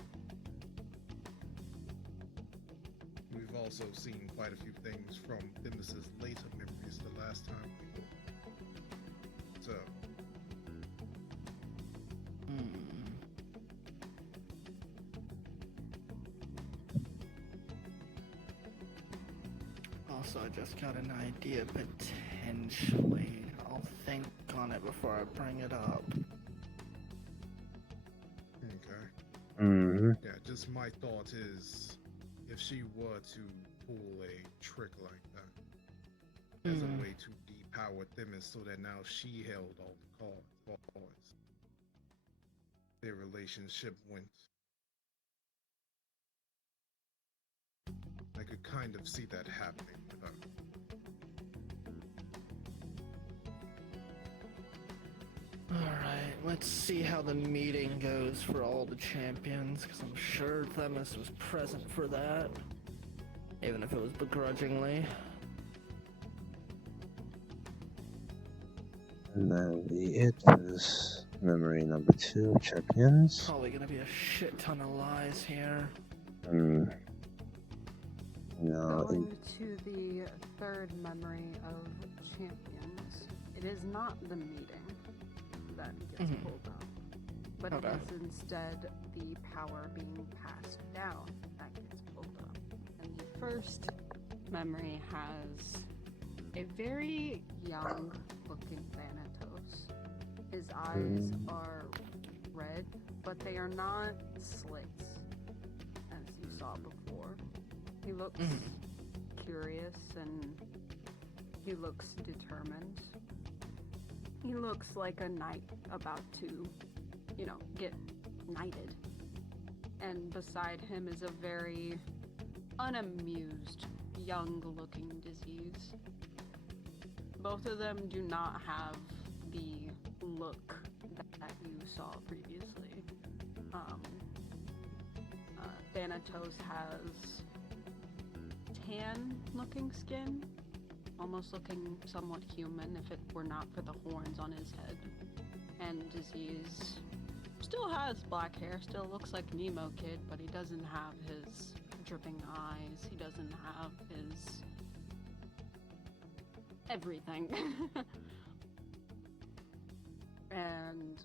We've also seen quite a few things from Themis's later memories the last time. So. Also, I just got an idea, potentially. I'll think on it before I bring it up. Okay. Mm-hmm. Yeah, just my thought is, if she were to pull a trick like that as a way to depower Themis so that now she held all the cards, their relationship went. I could kind of see that happening with her. Alright, let's see how the meeting goes for all the champions, because I'm sure Themis was present for that. Even if it was begrudgingly. And that'll be it for this memory number 2, champions. Probably gonna be a shit ton of lies here. No, Going to the third memory of champions, it is not the meeting that gets pulled up, but it is instead the power being passed down that gets pulled up. And the first memory has a very young looking Thanatos. His eyes are red, but they are not slits as you saw before. He looks curious and he looks determined. He looks like a knight about to, get knighted. And beside him is a very unamused, young-looking disease. Both of them do not have the look that you saw previously. Thanatos has tan-looking skin, almost looking somewhat human if it were not for the horns on his head. And disease still has black hair, still looks like Nemo Kid, but he doesn't have his dripping eyes, he doesn't have his everything. And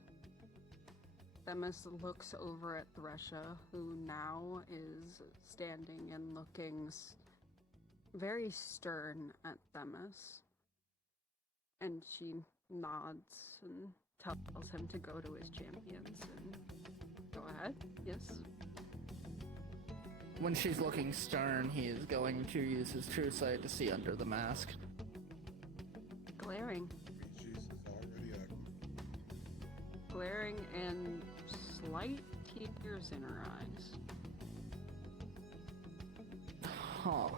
Themis looks over at Thresha, who now is standing and looking very stern at Themis. And she nods and tells him to go to his champions and go ahead. Yes. When she's looking stern, he is going to use his true sight to see under the mask. Glaring. Ouija's is already active. Glaring and slight tears in her eyes. Huh.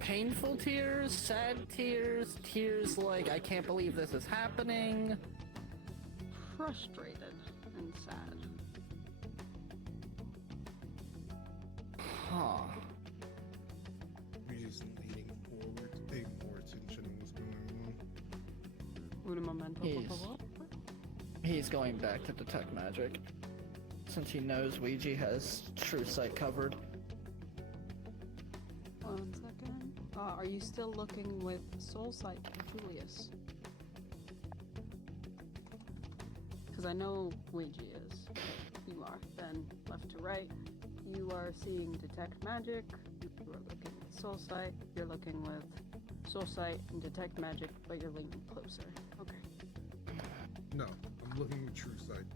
Painful tears, sad tears, tears like, I can't believe this is happening. Frustrated and sad. Huh. Ouija's leaning forward to pay more attention to what's going on. Una momento, He's- por favor. He's going back to detect magic, since he knows Ouija has true sight covered. 1 second. Are you still looking with soul sight, Julius? Because I know Ouija is. You are. Then left to right. You are seeing detect magic. You are looking with soul sight. You're looking with soul sight and detect magic, but you're leaning closer. Okay. No, I'm looking at true sight.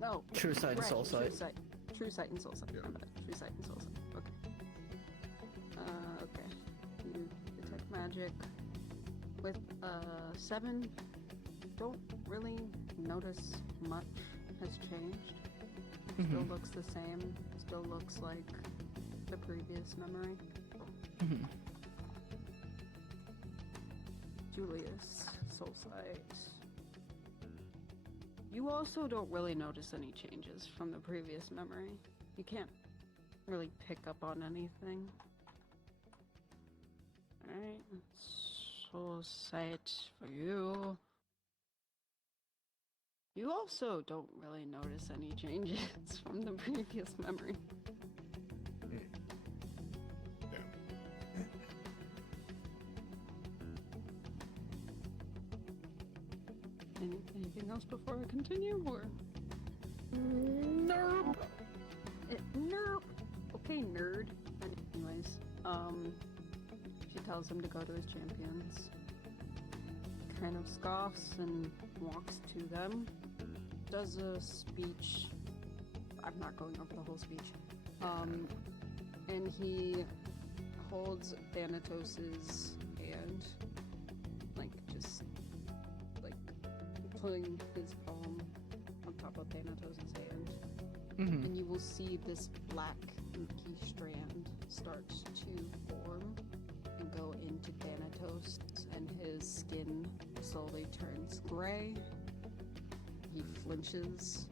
No. True sight and right, soul sight. True sight. True sight and soul sight. Yeah. My bad. True sight and soul sight. Okay. Okay. You detect magic with 7. Don't really notice much has changed. Still looks the same. Still looks like the previous memory. Mhm. Julius, soul sight. You also don't really notice any changes from the previous memory. You can't really pick up on anything. Alright, soul sight for you. You also don't really notice any changes from the previous memory. Yeah. Anything else before I continue, or? Nope. Nerp. Okay, nerd. Anyways, she tells him to go to his champions. Kind of scoffs and walks to them. Does a speech. I'm not going over the whole speech. And he holds Thanatos's hand, like just like putting his palm on top of Thanatos's hand. Mhm. And you will see this black inky strand start to form and go into Thanatos, and his skin slowly turns gray. He flinches,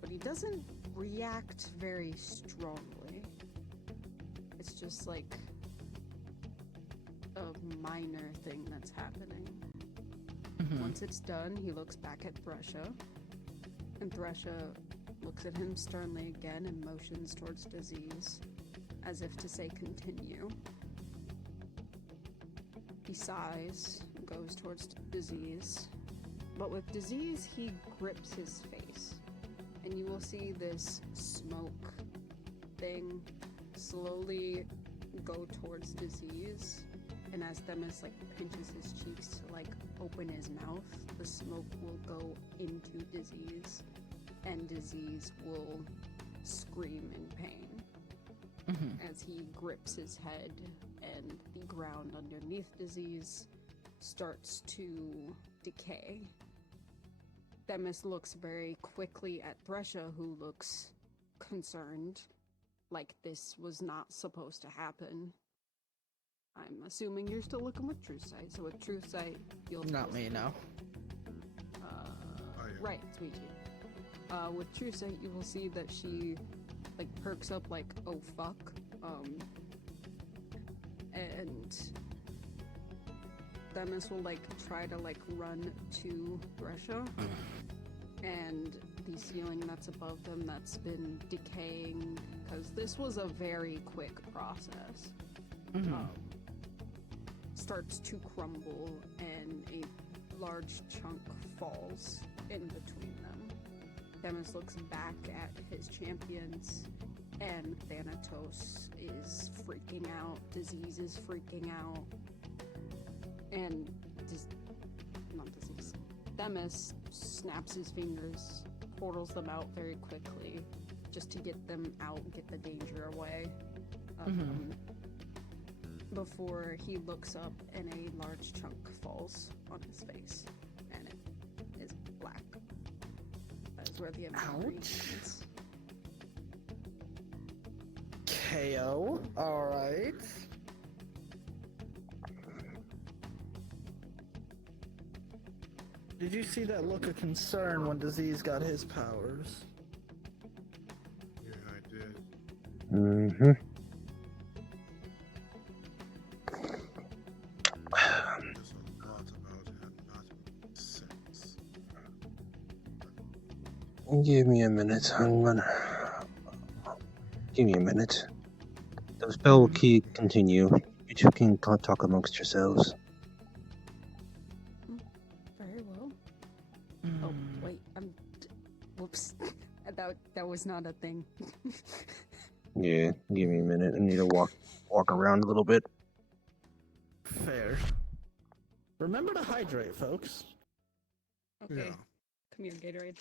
but he doesn't react very strongly. It's just like a minor thing that's happening. Mhm. Once it's done, he looks back at Thresha, and Thresha looks at him sternly again and motions towards Disease, as if to say continue. He sighs, goes towards Disease, but with Disease, he grips his face, and you will see this smoke thing slowly go towards Disease, and as Themis like pinches his cheeks to like open his mouth, the smoke will go into Disease, and Disease will scream in pain as he grips his head, and the ground underneath Disease starts to decay. Themis looks very quickly at Thresha, who looks concerned, like this was not supposed to happen. I'm assuming you're still looking with True Sight, so with True Sight, you'll... Not me, no. I am. Right, it's me too. With True Sight, you will see that she, like, perks up like, oh fuck, and Themis will, like, try to, like, run to Thresha, and the ceiling that's above them that's been decaying, because this was a very quick process, starts to crumble, and a large chunk falls in between them. Themis looks back at his champions, and Thanatos is freaking out. Disease is freaking out. And not disease. Themis snaps his fingers, portals them out very quickly, just to get them out, get the danger away. Before he looks up and a large chunk falls on his face, and it is black. That is where the imagery ends. KO. Alright. Did you see that look of concern when Disease got his powers? Yeah, I did. Mm-hmm. There's a lot about it not making sense. Give me a minute. I'm gonna. Give me a minute. The spell will continue. You two can talk amongst yourselves. Very well. Oh, wait, whoops. That was not a thing. Yeah, give me a minute. I need to walk around a little bit. Fair. Remember to hydrate, folks. Okay, Yeah. come here, Gatorade.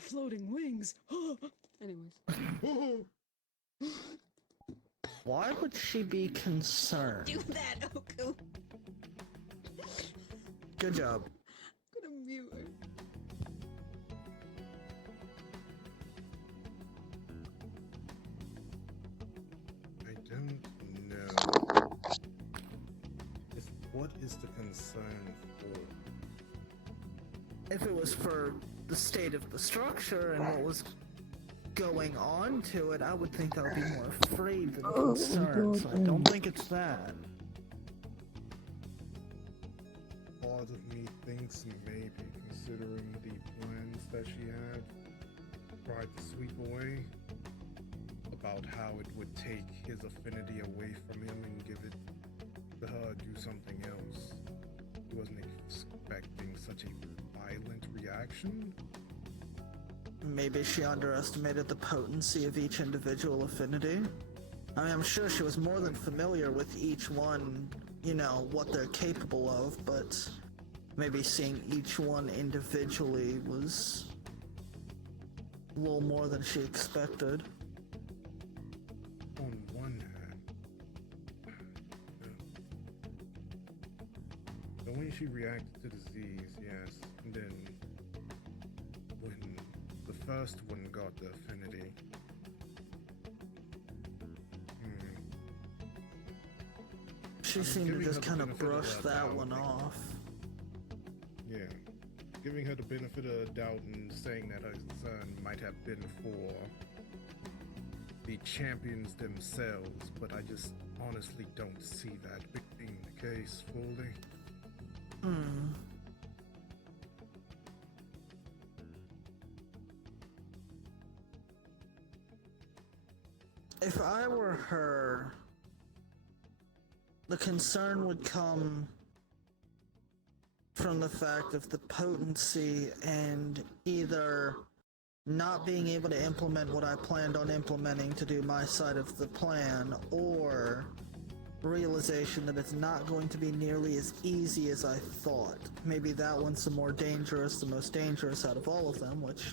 Floating wings. Anyways. Why would she be concerned? Do that, Oku. Good job. I'm gonna mute her. I don't know. What is the concern for? If it was for the state of the structure and what was going on to it, I would think I would be more afraid than concerned, so I don't think it's that. Part of me thinks maybe, considering the plans that she had tried to sweep away, about how it would take his affinity away from him and give it to her, do something else. He wasn't expecting such a violent reaction. Maybe she underestimated the potency of each individual affinity. I mean, I'm sure she was more than familiar with each one, you know, what they're capable of, but maybe seeing each one individually was a little more than she expected. On one hand, the way she reacted to disease, yes, and then when the first one got the affinity, She seemed to giving just her the kind of benefit of brush the that doubt, one off. yeah, giving her the benefit of the doubt and saying that her concern might have been for the champions themselves, but I just honestly don't see that being the case fully. If I were her, the concern would come from the fact of the potency and either not being able to implement what I planned on implementing to do my side of the plan, or realization that it's not going to be nearly as easy as I thought. Maybe that one's the more dangerous, the most dangerous out of all of them, which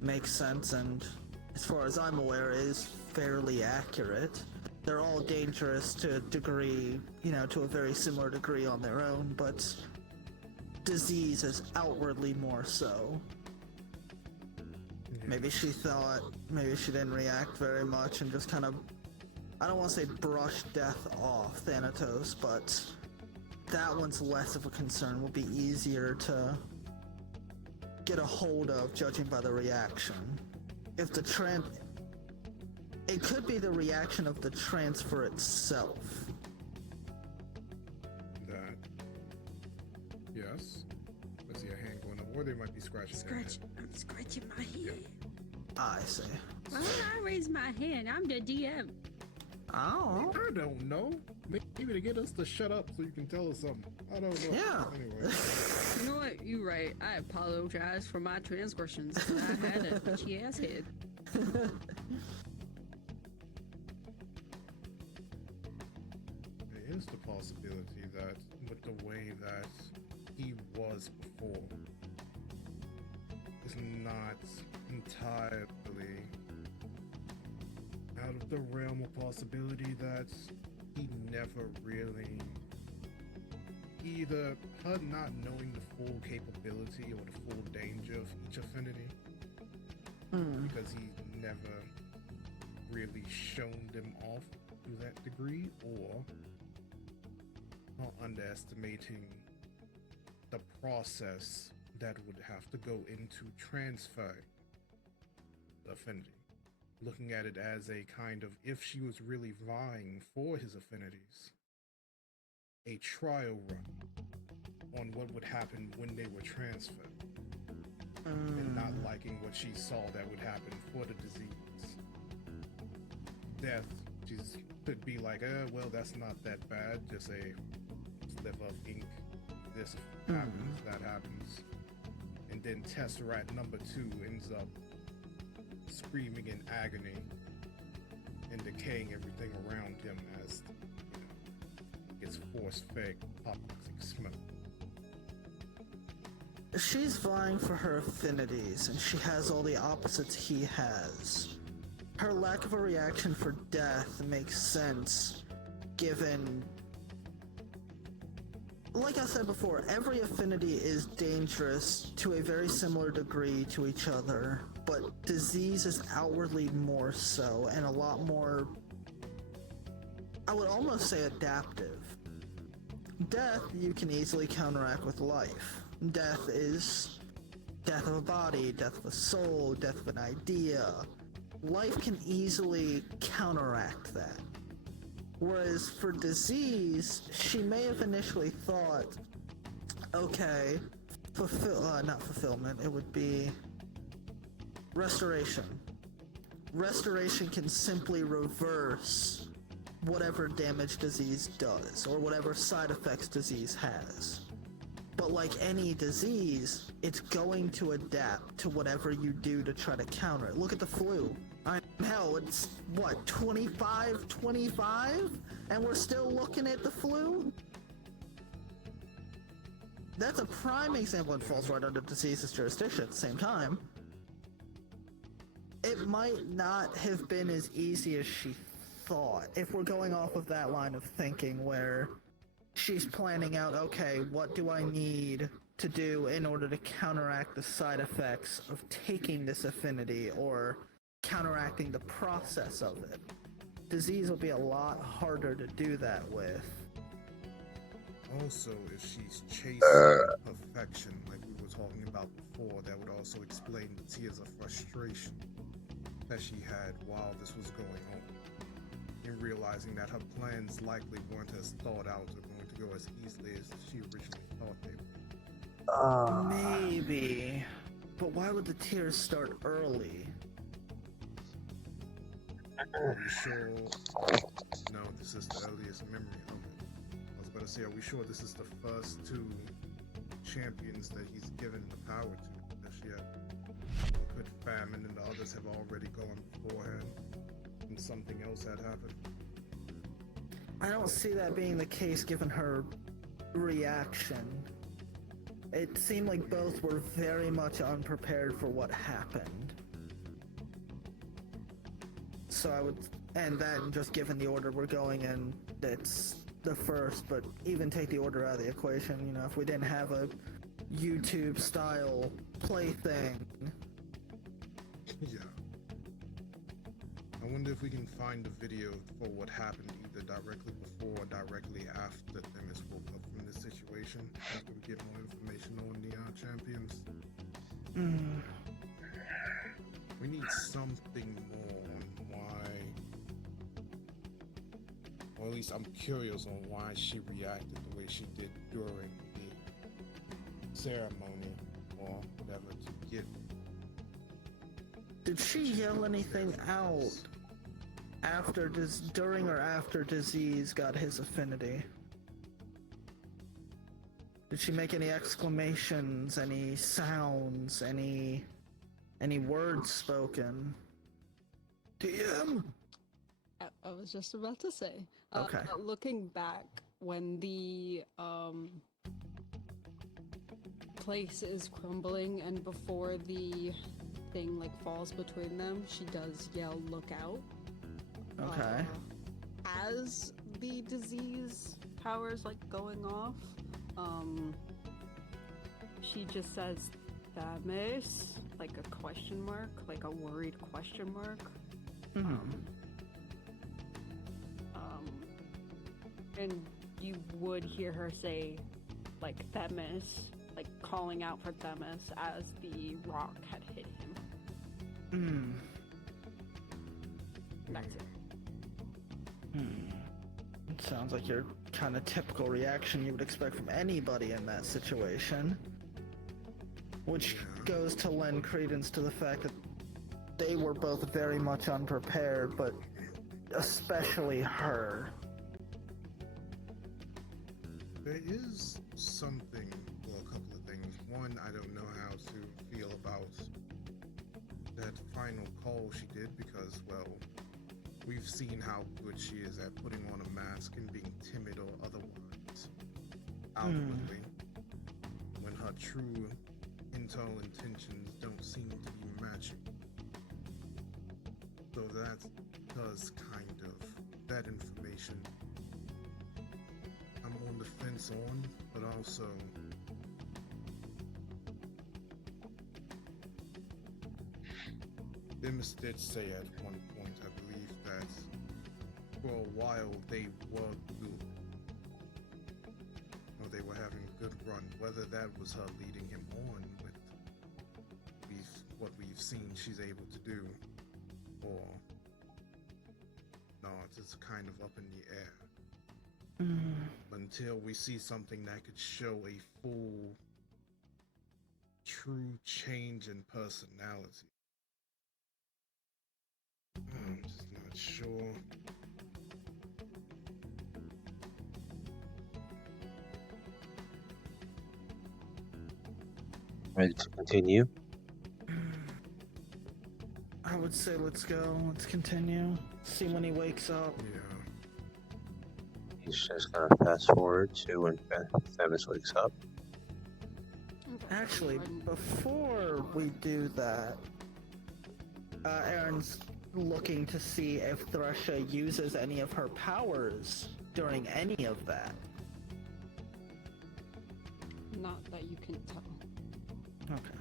makes sense and, as far as I'm aware, is fairly accurate. They're all dangerous to a degree, you know, to a very similar degree on their own, but disease is outwardly more so. Maybe she thought, maybe she didn't react very much and just kind of, I don't want to say brush death off Thanatos, but that one's less of a concern, will be easier to get a hold of judging by the reaction. If the it could be the reaction of the transfer itself. That. Yes. I see a hand going up, or they might be scratching their head. I'm scratching my head. I see. Why would I raise my hand? I'm the DM. Oh. I don't know. Maybe to get us to shut up so you can tell us something. I don't know. Yeah. Anyway. You know what? You're right. I apologize for my transgressions. I had a itchy ass head. There is the possibility that with the way that he was before is not entirely out of the realm of possibility that he never really either her not knowing the full capability or the full danger of each affinity because he's never really shown them off to that degree, or not underestimating the process that would have to go into transfer the affinity. Looking at it as a kind of, if she was really vying for his affinities, a trial run on what would happen when they were transferred, and not liking what she saw that would happen for the disease. Death, she could be like, well, that's not that bad, just a slip of ink. This happens, that happens. And then Tesseract number 2 ends up screaming in agony and decaying everything around him as gets force-fed toxic smoke. She's vying for her affinities, and she has all the opposites he has. Her lack of a reaction for death makes sense, given... Like I said before, every affinity is dangerous to a very similar degree to each other, but disease is outwardly more so, and a lot more... I would almost say adaptive. Death you can easily counteract with life. Death is death of a body, death of a soul, death of an idea. Life can easily counteract that. Whereas for disease, she may have initially thought, okay, not fulfillment, it would be restoration. Restoration can simply reverse whatever damage disease does, or whatever side effects disease has. But like any disease, it's going to adapt to whatever you do to try to counter it. Look at the flu. Hell, it's what, 25? And we're still looking at the flu? That's a prime example, and falls right under disease's jurisdiction at the same time. It might not have been as easy as she thought, if we're going off of that line of thinking where she's planning out, okay, what do I need to do in order to counteract the side effects of taking this affinity, or counteracting the process of it. Disease will be a lot harder to do that with. Also, if she's chasing perfection, like we were talking about before, that would also explain the tears of frustration that she had while this was going on, in realizing that her plans likely weren't as thought out or going to go as easily as she originally thought they would. Maybe. But why would the tears start early? Are we sure? No, this is the earliest memory of it. I was about to say, are we sure this is the first 2 champions that he's given the power to this yet? Or could famine and the others have already gone beforehand and something else had happened? I don't see that being the case given her reaction. It seemed like both were very much unprepared for what happened. So I would, and then just given the order we're going in, it's the first, but even take the order out of the equation, you know, if we didn't have a YouTube style plaything. Yeah. I wonder if we can find a video for what happened either directly before or directly after Artemis woke up from this situation, after we get more information on the champions. We need something more on why, or at least I'm curious on why she reacted the way she did during the ceremony or whatever to get. Did she yell anything out during or after disease got his affinity? Did she make any exclamations, any sounds, any words spoken? DM. I was just about to say. Okay. Looking back, when the place is crumbling and before the thing like falls between them, she does yell, "Look out!" Okay. As the disease powers like going off, she just says, "Thames," like a question mark, like a worried question mark. And you would hear her say, like, Themis, like, calling out for Themis as the rock had hit him. That's it. It sounds like your kind of typical reaction you would expect from anybody in that situation. Which goes to lend credence to the fact that they were both very much unprepared, but especially her. There is something, well, a couple of things. One, I don't know how to feel about that final call she did because, well, we've seen how good she is at putting on a mask and being timid or otherwise outwardly, when her true internal intentions don't seem to be matching. So that does kind of, that information I'm on the fence on, but also Demis did say at one point, I believe, that for a while they were good, or they were having a good run. Whether that was her leading him on with what we've seen she's able to do, or not, it's kind of up in the air. Until we see something that could show a full, true change in personality. I'm just not sure. Ready to continue? I would say let's go. Let's continue. See when he wakes up. Yeah. He's just gonna fast forward to when Themis wakes up. Okay. Actually, before we do that, Aaron's looking to see if Thresha uses any of her powers during any of that. Not that you can tell. Okay.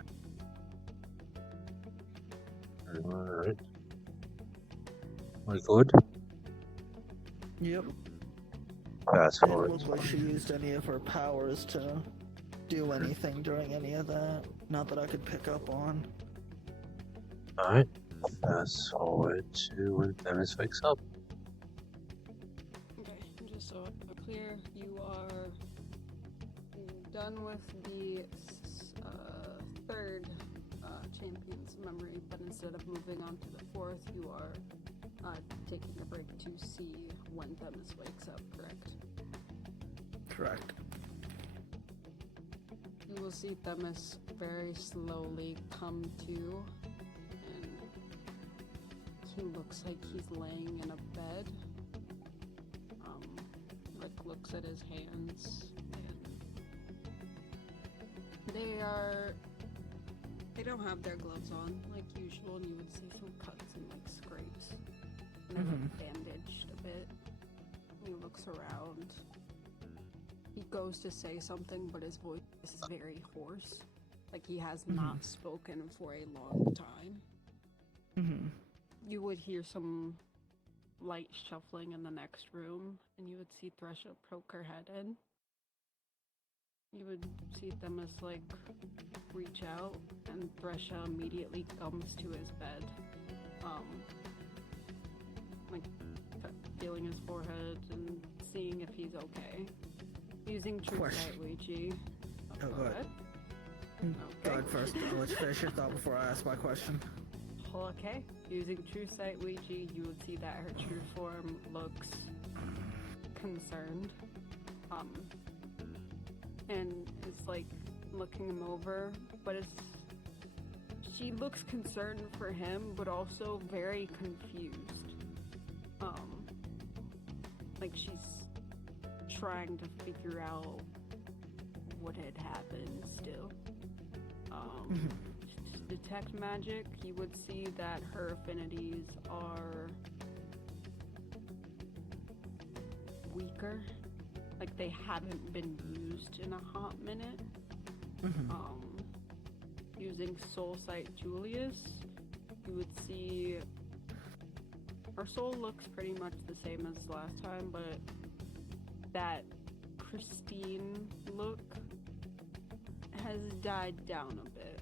Alright. We good? Yep. Fast Didn't forward. look like she used any of her powers to do anything during any of that. Not that I could pick up on. Alright. Fast forward to when Themis wakes up. Okay, just so I'm clear, you are done with the third champion's memory, but instead of moving on to the fourth, you are taking a break to see when Themis wakes up, correct? Correct. You will see Themis very slowly come to, and he looks like he's laying in a bed. Like looks at his hands, and they don't have their gloves on like usual, and you would see some cuts and like scrapes. And they're like bandaged a bit. He looks around. He goes to say something, but his voice is very hoarse. Like he has not spoken for a long time. You would hear some light shuffling in the next room, and you would see Thresha poke her head in. You would see Themis like reach out, and Thresha immediately comes to his bed, like feeling his forehead and seeing if he's okay. Using True Sight Ouija. Oh, go ahead. Go ahead first. I'll let you finish your thought before I ask my question. Okay. Using True Sight Ouija, you would see that her true form looks concerned. And is like looking him over, but she looks concerned for him, but also very confused. Like she's trying to figure out what had happened still. To detect magic, you would see that her affinities are weaker. Like they haven't been used in a hot minute. Using Soul Sight Julius, you would see her soul looks pretty much the same as last time, but that pristine look has died down a bit.